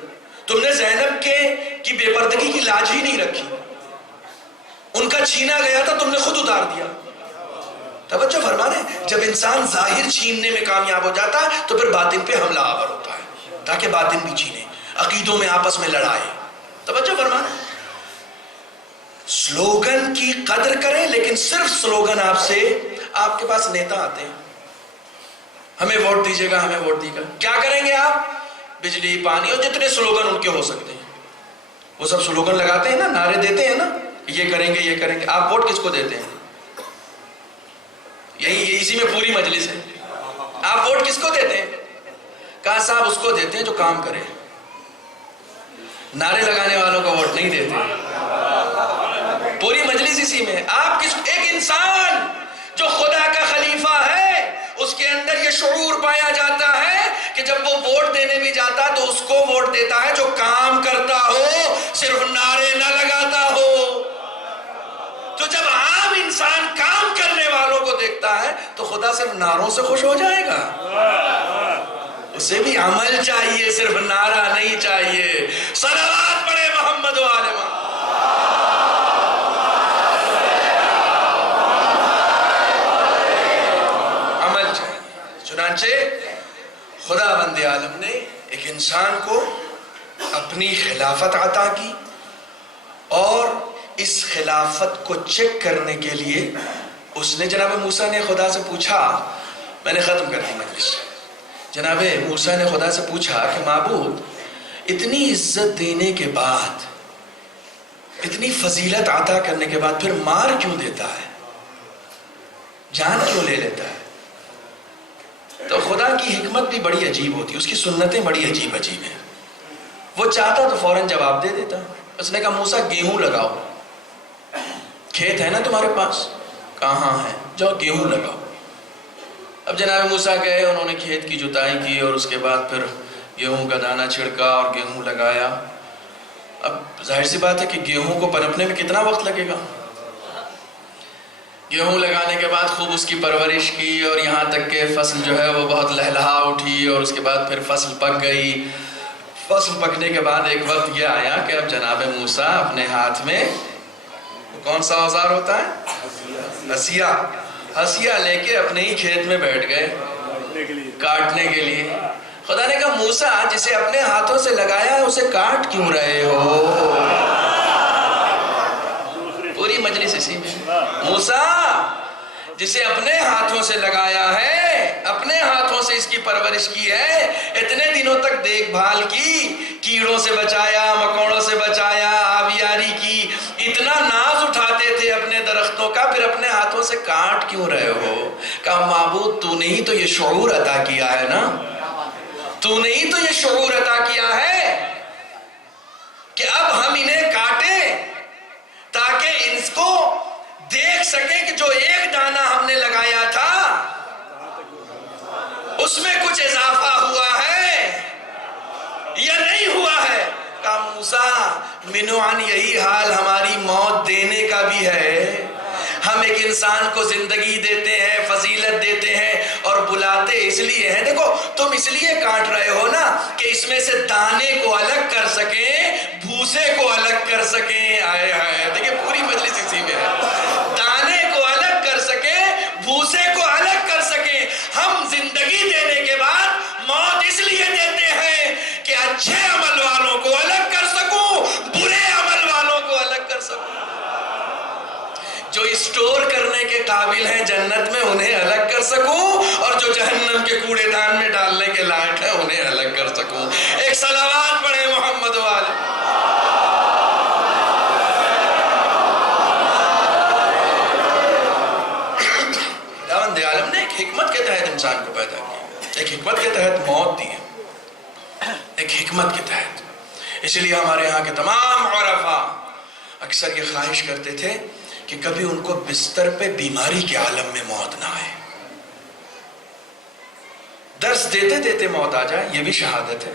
تم نے زینب کی بے پردگی کی لاج ہی نہیں رکھی. ان کا چھینا گیا تھا، تم نے خود اتار دیا. توجہ فرما رہے ہیں. جب انسان ظاہر چھیننے میں کامیاب ہو جاتا ہے تو پھر باطن پہ حملہ آور ہوتا ہے تاکہ باطن بھی چھینے، عقیدوں میں آپس میں لڑائے. توجہ فرما رہے ہیں. سلوگن کی قدر کریں، لیکن صرف سلوگن آپ کے پاس نیتا آتے ہیں، ہمیں ووٹ دیجیے گا، ہمیں ووٹ دیجیے گا. کیا کریں گے آپ؟ بجلی، پانی اور جتنے سلوگن ان کے ہو سکتے ہیں وہ سب سلوگن لگاتے ہیں نا، نعرے دیتے ہیں نا، یہ کریں گے یہ کریں گے. آپ ووٹ کس کو دیتے ہیں؟ یہی اسی میں پوری مجلس ہے. آپ ووٹ کس کو دیتے ہیں؟ کہا صاحب اس کو دیتے ہیں جو کام کرے. نعرے لگانے والوں کو ووٹ نہیں دیتے. پوری مجلس اسی میں. آپ ایک انسان جو خدا کا خلیفہ ہے اس کے اندر یہ شعور پایا جاتا ہے کہ جب وہ ووٹ دینے بھی جاتا تو اس کو ووٹ دیتا ہے جو کام کرتا ہو، صرف نعرے نہ لگاتا ہو. تو جب عام انسان کام کرنے والوں کو دیکھتا ہے تو خدا صرف نعروں سے خوش ہو جائے گا. اسے بھی عمل چاہیے، صرف نعرہ نہیں چاہیے. صلوات پڑھے محمد و آل محمد. عمل چاہیے. چنانچہ خدا بند عالم نے ایک انسان کو اپنی خلافت عطا کی، اور اس خلافت کو چیک کرنے کے لیے اس نے جناب موسیٰ نے خدا سے پوچھا. میں نے ختم کر دی مجلس. جناب موسیٰ نے خدا سے پوچھا کہ معبود، اتنی عزت دینے کے بعد، اتنی فضیلت عطا کرنے کے بعد پھر مار کیوں دیتا ہے؟ جان کیوں لے لیتا ہے؟ تو خدا کی حکمت بھی بڑی عجیب ہوتی ہے، اس کی سنتیں بڑی عجیب عجیب ہیں. وہ چاہتا تو فوراً جواب دے دیتا. اس نے کہا موسیٰ گیہوں لگاؤ. کھیت ہے نا تمہارے پاس؟ کہاں ہے؟ جاؤ گیہوں لگاؤ. اب جناب موسیٰ گئے، انہوں نے کھیت کی جتائی کی اور اس کے بعد پھر گیہوں کا دانہ چھڑکا اور گیہوں لگایا. اب ظاہر سی بات ہے کہ گیہوں کو پنپنے میں کتنا وقت لگے گا. گیہوں لگانے کے بعد خوب اس کی پرورش کی اور یہاں تک کہ فصل جو ہے وہ بہت لہلہا اٹھی اور اس کے بعد پھر فصل پک گئی. فصل پکنے کے بعد ایک وقت یہ آیا کہ اب جناب موسیٰ اپنے ہاتھ میں کون سا اوزار ہوتا ہے؟ ہسیا. ہسیا لے کے اپنے ہی کھیت میں بیٹھ گئے کاٹنے کے لیے. خدا نے کہا موسیٰ جسے اپنے ہاتھوں سے لگایا ہے اسے کاٹ کیوں رہے ہو؟ پوری مجلس اسی میں. موسیٰ جسے اپنے ہاتھوں سے لگایا ہے، اپنے ہاتھوں سے اس کی پرورش کی ہے، اتنے دنوں تک دیکھ بھال کی، کیڑوں سے بچایا، مکوڑوں سے بچایا، آبیاری کی، اتنا ناز اٹھاتے تھے اپنے درختوں کا، پھر اپنے ہاتھوں سے کاٹ کیوں رہے ہو؟ کہا معبود تو نے ہی تو یہ شعور عطا کیا ہے نا. تو نے ہی تو یہ شعور عطا کیا ہے کہ اب ہم انہیں کاٹیں تاکہ ان کو دیکھ سکیں کہ جو ایک دانہ ہم نے لگایا تھا اس میں کچھ اضافہ ہوا ہے یا نہیں ہوا ہے. کہا موسیٰ منوعن یہی حال ہماری موت دینے کا بھی ہے. ہم ایک انسان کو زندگی دیتے ہیں، فضیلت دیتے ہیں اور بلاتے اس لیے ہیں. دیکھو تم اس لیے کاٹ رہے ہو نا کہ اس میں سے دانے کو الگ کر سکیں، بھوسے کو الگ کر سکیں. آئے ہائے دیکھیں پوری مجلس اسی میں ہے. دانے کو الگ کر سکیں، بھوسے کو الگ کر سکیں. ہم زندگی دینے کے بعد موت اس لیے دیتے ہیں کہ اچھے عمل والوں کو الگ کر سکوں، برے عمل والوں کو الگ کر سکوں. جو اسٹور کرنے کے قابل ہیں جنت میں انہیں الگ کر سکوں، اور جو جہنم کے کوڑے دان میں ڈالنے کے لائق ہیں انہیں الگ کر سکوں. ایک صلوات پڑھیں محمد والے. خداوند عالم نے ایک حکمت کے تحت انسان کو پیدا کیا، ایک حکمت کے تحت موت دی ہے، ایک حکمت کے تحت. اسی لیے ہمارے ہاں کے تمام عرفاء اکثر یہ خواہش کرتے تھے کہ کبھی ان کو بستر پہ بیماری کے عالم میں موت نہ آئے. درس دیتے دیتے موت آ جائے یہ بھی شہادت ہے.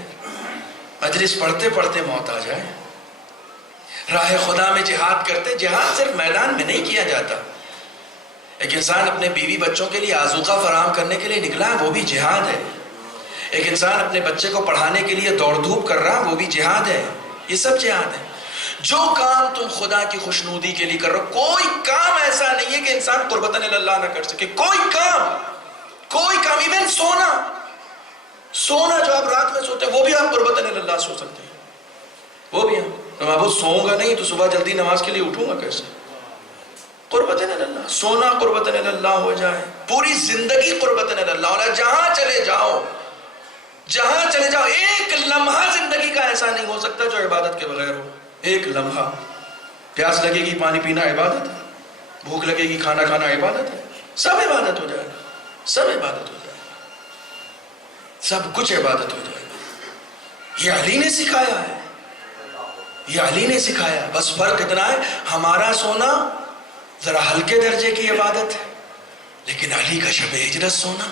مجلس پڑھتے پڑھتے موت آ جائے. راہ خدا میں جہاد کرتے، جہاد صرف میدان میں نہیں کیا جاتا. ایک انسان اپنے بیوی بچوں کے لیے آذوقہ فراہم کرنے کے لیے نکلا ہے وہ بھی جہاد ہے. ایک انسان اپنے بچے کو پڑھانے کے لیے دوڑ دھوپ کر رہا وہ بھی جہاد ہے. یہ سب جہاد ہے. جو کام تم خدا کی خوشنودی کے لیے کر رہے ہو، کوئی کام ایسا نہیں ہے کہ انسان قربتاً اللہ نہ کر سکے. کوئی کام ایون سونا جو آپ رات میں سوتے ہیں وہ بھی آپ قربتاً اللہ سو سکتے ہیں. وہ بھی ہم سوؤں گا نہیں تو صبح جلدی نماز کے لیے اٹھوں گا کیسے؟ قربتاً اللہ. سونا قربتاً اللہ ہو جائے، پوری زندگی قربتاً اللہ ہو جائے. جہاں چلے جاؤ ایک لمحہ زندگی کا ایسا نہیں ہو سکتا جو عبادت کے بغیر ہو. ایک لمحہ. پیاس لگے گی پانی پینا عبادت ہے، بھوک لگے گی کھانا کھانا عبادت ہے. سب عبادت ہو جائے گا، سب عبادت ہو جائے گا، سب کچھ عبادت ہو جائے گا. یہ علی نے سکھایا ہے، یہ علی نے سکھایا. بس فرق اتنا ہے ہمارا سونا ذرا ہلکے درجے کی عبادت ہے، لیکن علی کا شب ہجرت سونا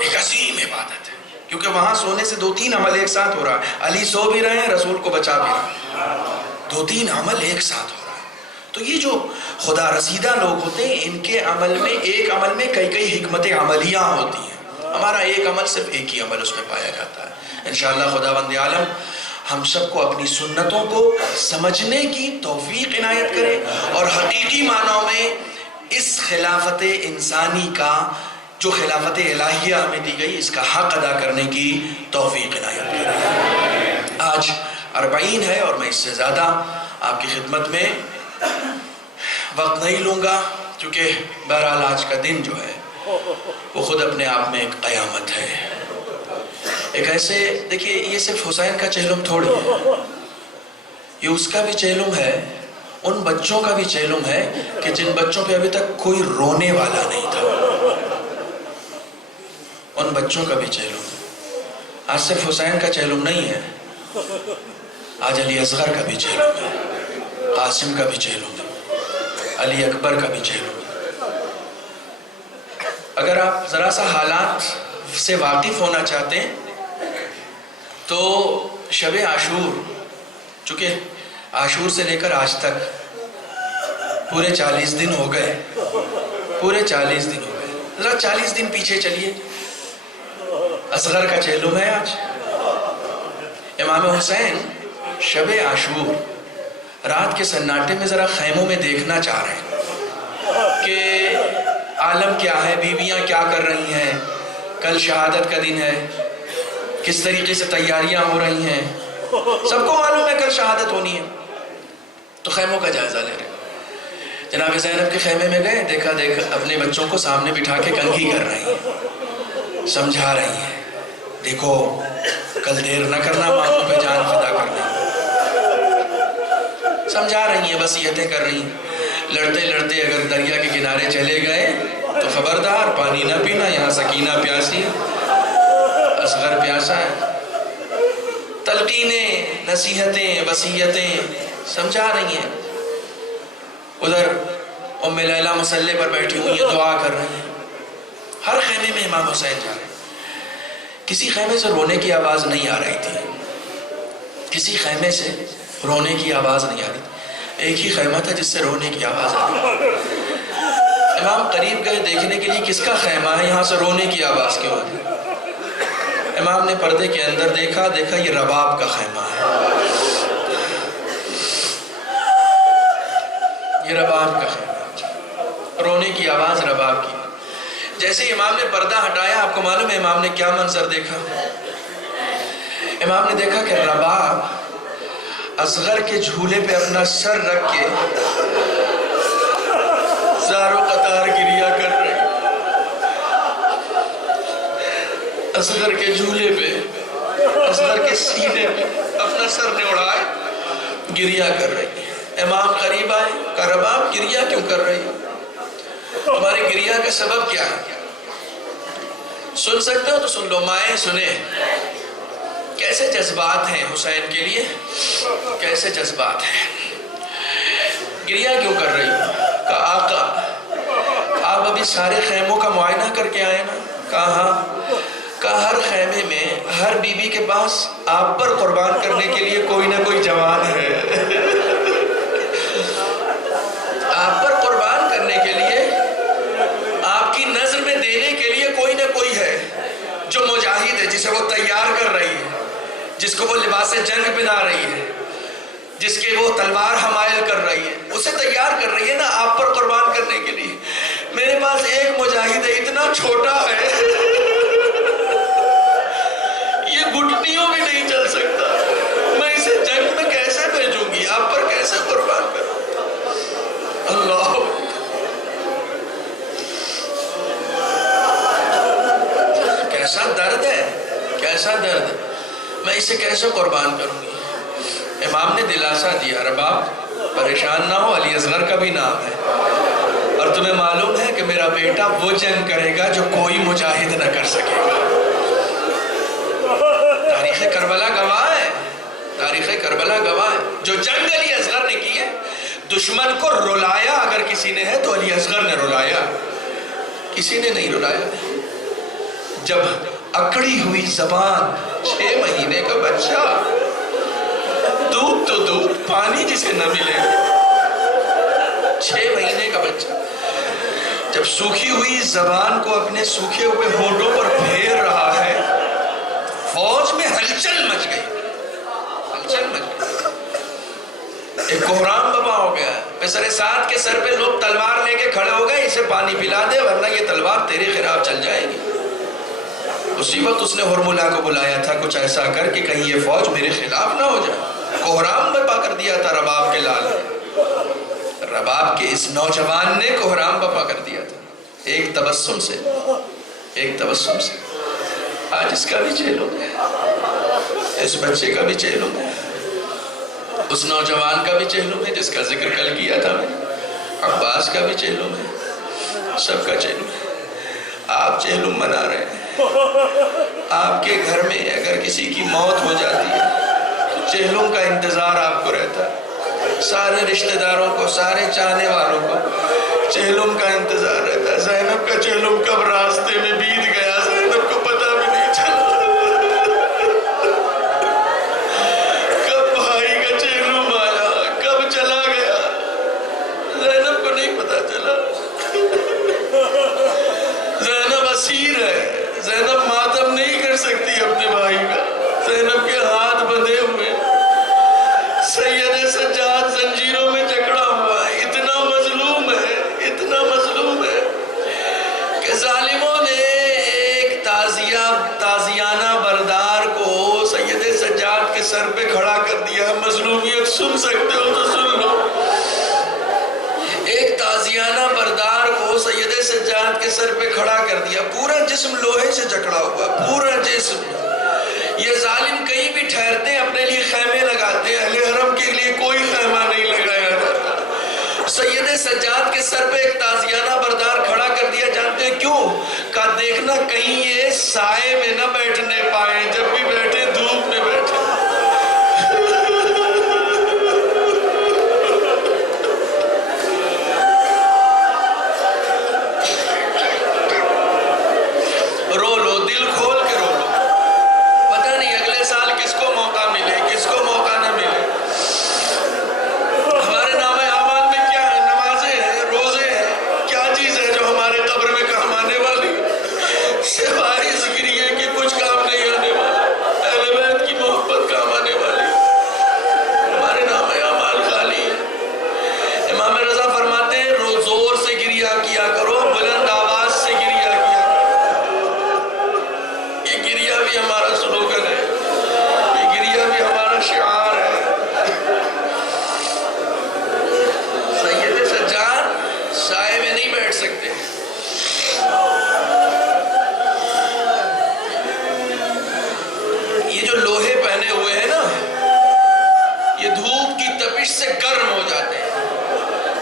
ایک عظیم عبادت ہے. کیونکہ وہاں سونے سے 2-3 عمل ایک ساتھ ہو رہا ہے. علی سو بھی رہے ہیں، رسول کو بچا بھی رہے ہیں. 2-3 عمل ایک ساتھ ہو رہا ہے. تو یہ جو خدا رسیدہ لوگ ہوتے ہیں ان کے عمل میں، ایک عمل میں کئی حکمت عملیاں ہوتی ہیں. ہمارا ایک عمل صرف ایک ہی عمل اس میں پایا جاتا ہے. انشاءاللہ خداوند عالم ہم سب کو اپنی سنتوں کو سمجھنے کی توفیق عنایت کرے اور حقیقی معنوں میں اس خلافت انسانی کا جو خلافت الہیہ ہمیں دی گئی اس کا حق ادا کرنے کی توفیق عنایت کرے. آج 40 ہے اور میں اس سے زیادہ آپ کی خدمت میں وقت نہیں لوں گا، کیونکہ بہرحال آج کا دن جو ہے وہ خود اپنے آپ میں ایک قیامت ہے. ایک ایسے دیکھیے یہ صرف حسین کا چہلم تھوڑی ہے، یہ اس کا بھی چہلم ہے، ان بچوں کا بھی چہلم ہے کہ جن بچوں پہ ابھی تک کوئی رونے والا نہیں تھا. ان بچوں کا بھی چہلم ہے. آج صرف حسین کا چہلم نہیں ہے، آج علی اصغر کا بھی چہلم ہے، قاسم کا بھی چہلم ہے، علی اکبر کا بھی چہلم ہے. اگر آپ ذرا سا حالات سے واقف ہونا چاہتے ہیں تو شب عاشور، چونکہ عاشور سے لے کر آج تک پورے 40 دن ہو گئے، ذرا 40 دن پیچھے چلیے. اصغر کا چہلم ہے آج. امام حسین شب عاشور رات کے سناٹے میں ذرا خیموں میں دیکھنا چاہ رہے ہیں کہ عالم کیا ہے، بیویاں کیا کر رہی ہیں، کل شہادت کا دن ہے، کس طریقے سے تیاریاں ہو رہی ہیں. سب کو معلوم ہے کل شہادت ہونی ہے، تو خیموں کا جائزہ لے رہے. جناب زینب کے خیمے میں گئے، دیکھا اپنے بچوں کو سامنے بٹھا کے کنگھی کر رہی ہیں، سمجھا رہی ہیں دیکھو کل دیر نہ کرنا، ماموں پہ جان فدا کرنا. سمجھا رہی ہیں، وصیتیں کر رہی ہیں. لڑتے لڑتے اگر دریا کے کنارے چلے گئے تو خبردار پانی نہ پینا، یہاں سکینہ پیاسی ہے. اصغر پیاسا ہے، تلقینیں، نصیحتیں، وصیتیں سمجھا رہی ہیں. ادھر ام لیلہ مسلح پر بیٹھی ہوئی ہیں، دعا کر رہی ہیں. ہر خیمے میں امام حسین جا رہے ہیں. کسی خیمے سے رونے کی آواز نہیں آ رہی تھی، کسی خیمے سے رونے کی آواز نہیں آ رہی تھی. ایک ہی خیمہ تھا جس سے رونے کی آواز آ رہی. امام قریب گئے دیکھنے کے لیے کس کا خیمہ ہے، یہاں سے رونے کی آواز کیوں آ رہی. امام نے پردے کے اندر دیکھا یہ رباب کا خیمہ ہے، یہ رباب کا خیمہ ہے. رونے کی آواز رباب کی. جیسے ہی امام نے پردہ ہٹایا، آپ کو معلوم ہے امام نے کیا منظر دیکھا؟ امام نے دیکھا کہ رباب اصغر کے جھولے پہ اپنا سر رکھ کے زارو قطار گریا کر رہی. اصغر کے جھولے پہ، اصغر کے سینے پہ اپنا سر نے اڑائے گریا کر رہی. امام قریب آئے، کہا رباب گریا کیوں کر رہی؟ تمہاری گریا کا سبب کیا ہے؟ سن سکتے ہو تو سن لو. مائیں سنیں کیسے جذبات ہیں حسین کے لیے، کیسے جذبات ہیں. گریا کیوں کر رہی ہو؟ کہا آقا آپ ابھی سارے خیموں کا معائنہ کر کے آئے نا؟ کہا ہاں. کہا ہر خیمے میں ہر بی بی کے پاس آپ پر قربان کرنے کے لیے کوئی نہ کوئی جوان ہے. آپ پر قربان کرنے کے لیے، آپ کی نظر میں دینے کے لیے کوئی نہ کوئی ہے جو مجاہد ہے، جسے وہ تیار کر رہی ہے، جس کو وہ لباس جنگ پہنا رہی ہے، جس کے وہ تلوار حمائل کر رہی ہے، اسے تیار کر رہی ہے نا آپ پر قربان کرنے کے لیے. میرے پاس ایک مجاہد ہے، اتنا چھوٹا ہے یہ گھٹنیوں بھی نہیں چل سکتا، میں اسے جنگ میں کیسے بھیجوں گی، آپ پر کیسے قربان کروں. اللہ کیسا درد ہے، کیسا درد ہے، میں اسے کیسے قربان کروں گی. امام نے دلاسا دیا، رباب پریشان نہ ہو، علی اصغر کا بھی نام ہے، اور تمہیں معلوم ہے کہ میرا بیٹا وہ جنگ کرے گا جو کوئی مجاہد نہ کر سکے گا. تاریخ کربلا گواہ ہے، تاریخ کربلا گواہ ہے. جو جنگ علی اصغر نے کی ہے، دشمن کو رلایا اگر کسی نے ہے تو علی اصغر نے رلایا، کسی نے نہیں رلایا. جب اکڑی ہوئی زبان، 6 مہینے کا بچہ، دودھ تو دودھ، پانی جسے نہ ملے، 6 مہینے کا بچہ جب سوکھی ہوئی زبان کو اپنے سوکھے ہوئے ہونٹوں پر پھیر رہا ہے، فوج میں ہلچل مچ گئی، ہلچل مچ گئی. ایک کوہرام بپا ہو گیا. پسر سعد کے سر پہ لوگ تلوار لے کے کھڑے ہو گئے، اسے پانی پلا دے ورنہ یہ تلوار تیرے خلاف چل جائے گی. اسی وقت اس نے ہرملا کو بلایا تھا کچھ ایسا کر کہ کہیں یہ فوج میرے خلاف نہ ہو جائے. کوہرام بپا کر دیا تھا رباب کے لال نے، رباب کے اس نوجوان نے کوہرام بپا کر دیا تھا. ایک تبسم سے، ایک تبسم سے. آج اس کا بھی چہلم ہے، اس بچے کا بھی چہلم ہے، اس نوجوان کا بھی چہلم ہے جس کا ذکر کل کیا تھا میں، عباس کا بھی چہلم ہے، سب کا چہلم ہے. آپ چہلم منا رہے ہیں. آپ کے گھر میں اگر کسی کی موت ہو جاتی ہے تو چہلم کا انتظار آپ کو رہتا ہے. سارے رشتہ داروں کو، سارے چاہنے والوں کو چہلم کا انتظار رہتا ہے. زینب کا چہلم کب راستے میں بیت گیا، زینب کو پتہ بھی نہیں چلا. کب بھائی کا چہلم آیا، کب چلا گیا، زینب کو نہیں پتہ چلا. زینب اسیر ہے، زینب ماتم نہیں کر سکتی اپنے بھائی کا، زینب کے ہاتھ بندھے ہوئے، سید سجاد زنجیروں میں جکڑا ہوا ہے. اتنا مظلوم ہے، اتنا مظلوم ہے کہ ظالموں نے ایک تازیانہ بردار کو سید سجاد کے سر پہ کھڑا کر دیا. مظلومیت سن سکتے ہو تو سن لو. ایک تازیانہ بردار کو سید سجاد کے سر پہ کھڑا کر دیا، پورا جسم لوہے سے جکڑا ہوا، پورا جسم. یہ ظالم کہیں بھی ٹھہرتے ہیں اپنے لیے خیمے لگاتے ہیں، اہل حرم کے لیے کوئی خیمہ نہیں لگایا جاتا. سید سجاد کے سر پہ ایک تازیانہ بردار کھڑا کر دیا. جانتے ہیں کیوں؟ کہا دیکھنا کہیں یہ سائے میں نہ بیٹھنے پائیں، جب بھی بیٹھے دھوپ میں بیٹھے۔ رو لو، دل کھول کے رو لو، پتہ نہیں اگلے سال کس کو موقع ملے، کس کو موقع نہ ملے۔ ہمارے نام اعمال میں کیا ہے؟ نمازیں ہیں، روزے ہیں، کیا چیز ہے جو ہمارے قبر میں کام آنے والی؟ سوائے ذکریہ کی کچھ کام نہیں آنے والا، اہل بیت کی محبت کام آنے والی۔ ہمارے نام اعمال خالی ہے۔ امام رضا فرماتے ہیں زور سے گریہ کیا کرو، بلند آواز سے گریہ کیا کرو۔ یہ گریہ بھی ہمارا سلوگن ہے، یہ گریہ بھی ہمارا شعار ہے۔ سید سجاد سائے میں نہیں بیٹھ سکتے، یہ جو لوہے پہنے ہوئے ہیں نا، یہ دھوپ کی تپش سے گرم ہو جاتے ہیں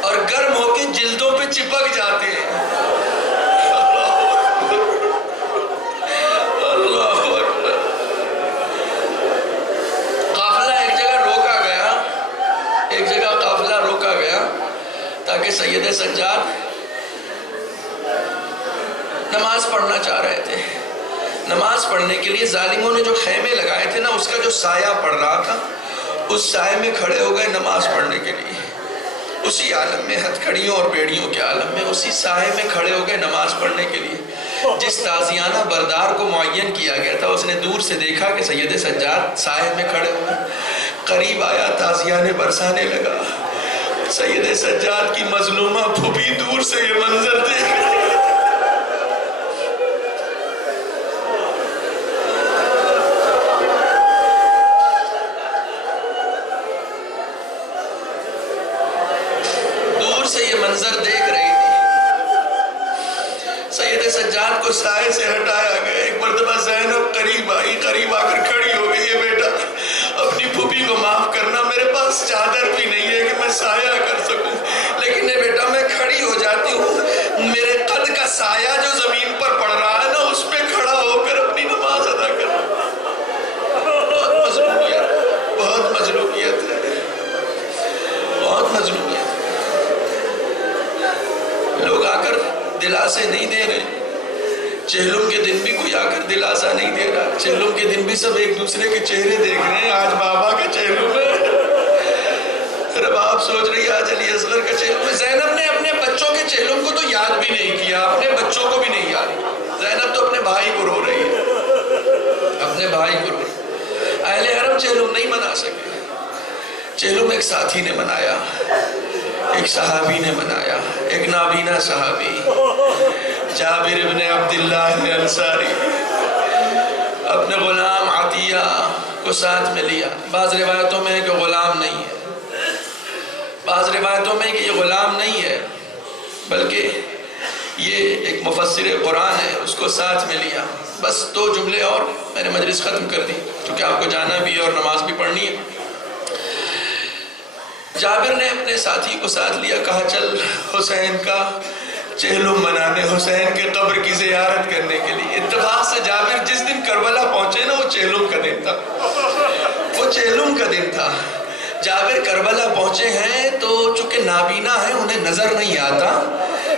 اور گرم ہو کے جلدوں پہ چپک جاتے ہیں۔ اللہ اکبر۔ قافلہ ایک جگہ روکا گیا، ایک جگہ قافلہ روکا گیا تاکہ سید سجاد نماز پڑھنا چاہ رہے تھے۔ نماز پڑھنے کے لیے ظالموں نے جو خیمے لگائے تھے نا، اس کا جو سایہ پڑ رہا تھا، اس سائے میں کھڑے ہو گئے نماز پڑھنے کے لیے۔ اسی عالم میں، ہتھکڑیوں اور بیڑیوں کے عالم میں، اسی سائے میں کھڑے ہو گئے نماز پڑھنے کے لیے۔ جس تازیانہ بردار کو معین کیا گیا تھا، اس نے دور سے دیکھا کہ سید سجاد سائے میں کھڑے ہوئے، قریب آیا، تازیانے برسانے لگا۔ سید سجاد کی مظلومہ پھوپھی دور سے یہ منظر دیکھ رہی۔ دور سے یہ منظر دیکھ رہی تھی۔ سید سجاد کو سائے سے ہٹایا گیا۔ ایک مرتبہ زینب قریب آئی، قریب آ کر کھڑی ہو گئی، یہ بیٹا اپنی پھوپھی کو معاف کرنا، میرے پاس چادر بھی نہیں ہے کہ میں سایہ کر سکوں، لیکن یہ بیٹا میں کھڑی ہو جاتی ہوں، میرے قد کا سایہ جو زمین پر پڑ رہا ہے نا، اس پہ کھڑا ہو کر اپنی نماز ادا کرنا۔ بہت مظلومیت، بہت مظلومیت ہے، بہت مظلومیت ہے۔ لوگ آ کر دلاسے نہیں دے رہے، چہلم کے دن بھی کوئی آ کر دلاسا نہیں دے رہا۔ چہلم کے دن بھی سب ایک دوسرے کے چہرے دیکھ رہے ہیں، آج بابا کا چہلم ہے، پھر اب آپ سوچ رہی آج علی اصغر کا چہلم ہے۔ زینب نے اپنے بچوں کے چہلم کو تو یاد بھی نہیں کیا، اپنے بچوں کو بھی نہیں یاد۔ زینب تو اپنے بھائی کو رو رہی ہے، اپنے بھائی کو رو رہی ہے۔ اہل حرم چہلم نہیں منا سکے، چہلم ایک ساتھی نے منایا، ایک صحابی نے منایا، ایک نابینا صحابی جابر ابن عبداللہ انصاری، اپنے غلام عطیہ کو ساتھ میں لیا۔ بعض روایتوں میں ہے کہ غلام نہیں ہے، بعض روایتوں میں ہے کہ یہ غلام نہیں ہے، بلکہ یہ ایک مفسر قرآن ہے، اس کو ساتھ میں لیا۔ بس 2 جملے اور میں نے مجلس ختم کر دی، کیونکہ آپ کو جانا بھی ہے اور نماز بھی پڑھنی ہے۔ جابر نے اپنے ساتھی کو ساتھ لیا، کہا چل حسین کا چہلم منانے، حسین کے قبر کی زیارت کرنے کے لیے۔ اتفاق سے جابر جس دن کربلا پہنچے نا، وہ چہلم کا دن تھا، وہ چہلم کا دن تھا۔ جابر کربلا پہنچے ہیں تو چونکہ نابینا ہیں، انہیں نظر نہیں آتا،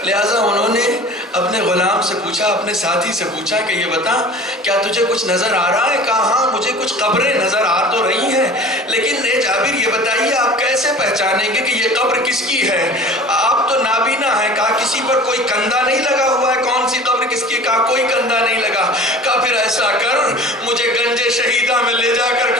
لہٰذا انہوں نے اپنے غلام سے پوچھا، اپنے ساتھی سے پوچھا کہ یہ بتا کیا تجھے کچھ نظر آ رہا ہے؟ کہا ہاں مجھے کچھ قبریں نظر آ تو رہی ہیں، لیکن اے جابر یہ بتائیے آپ کیسے پہچانیں گے کہ یہ قبر کس کی ہے؟ آپ تو نابینا ہیں۔ کہا کسی پر کوئی کندھا نہیں لگا ہوا ہے، کون سی قبر کس کی؟ کہا کوئی کندھا نہیں لگا۔ کہا پھر ایسا کر، مجھے گنج شہیدہ میں لے جا کر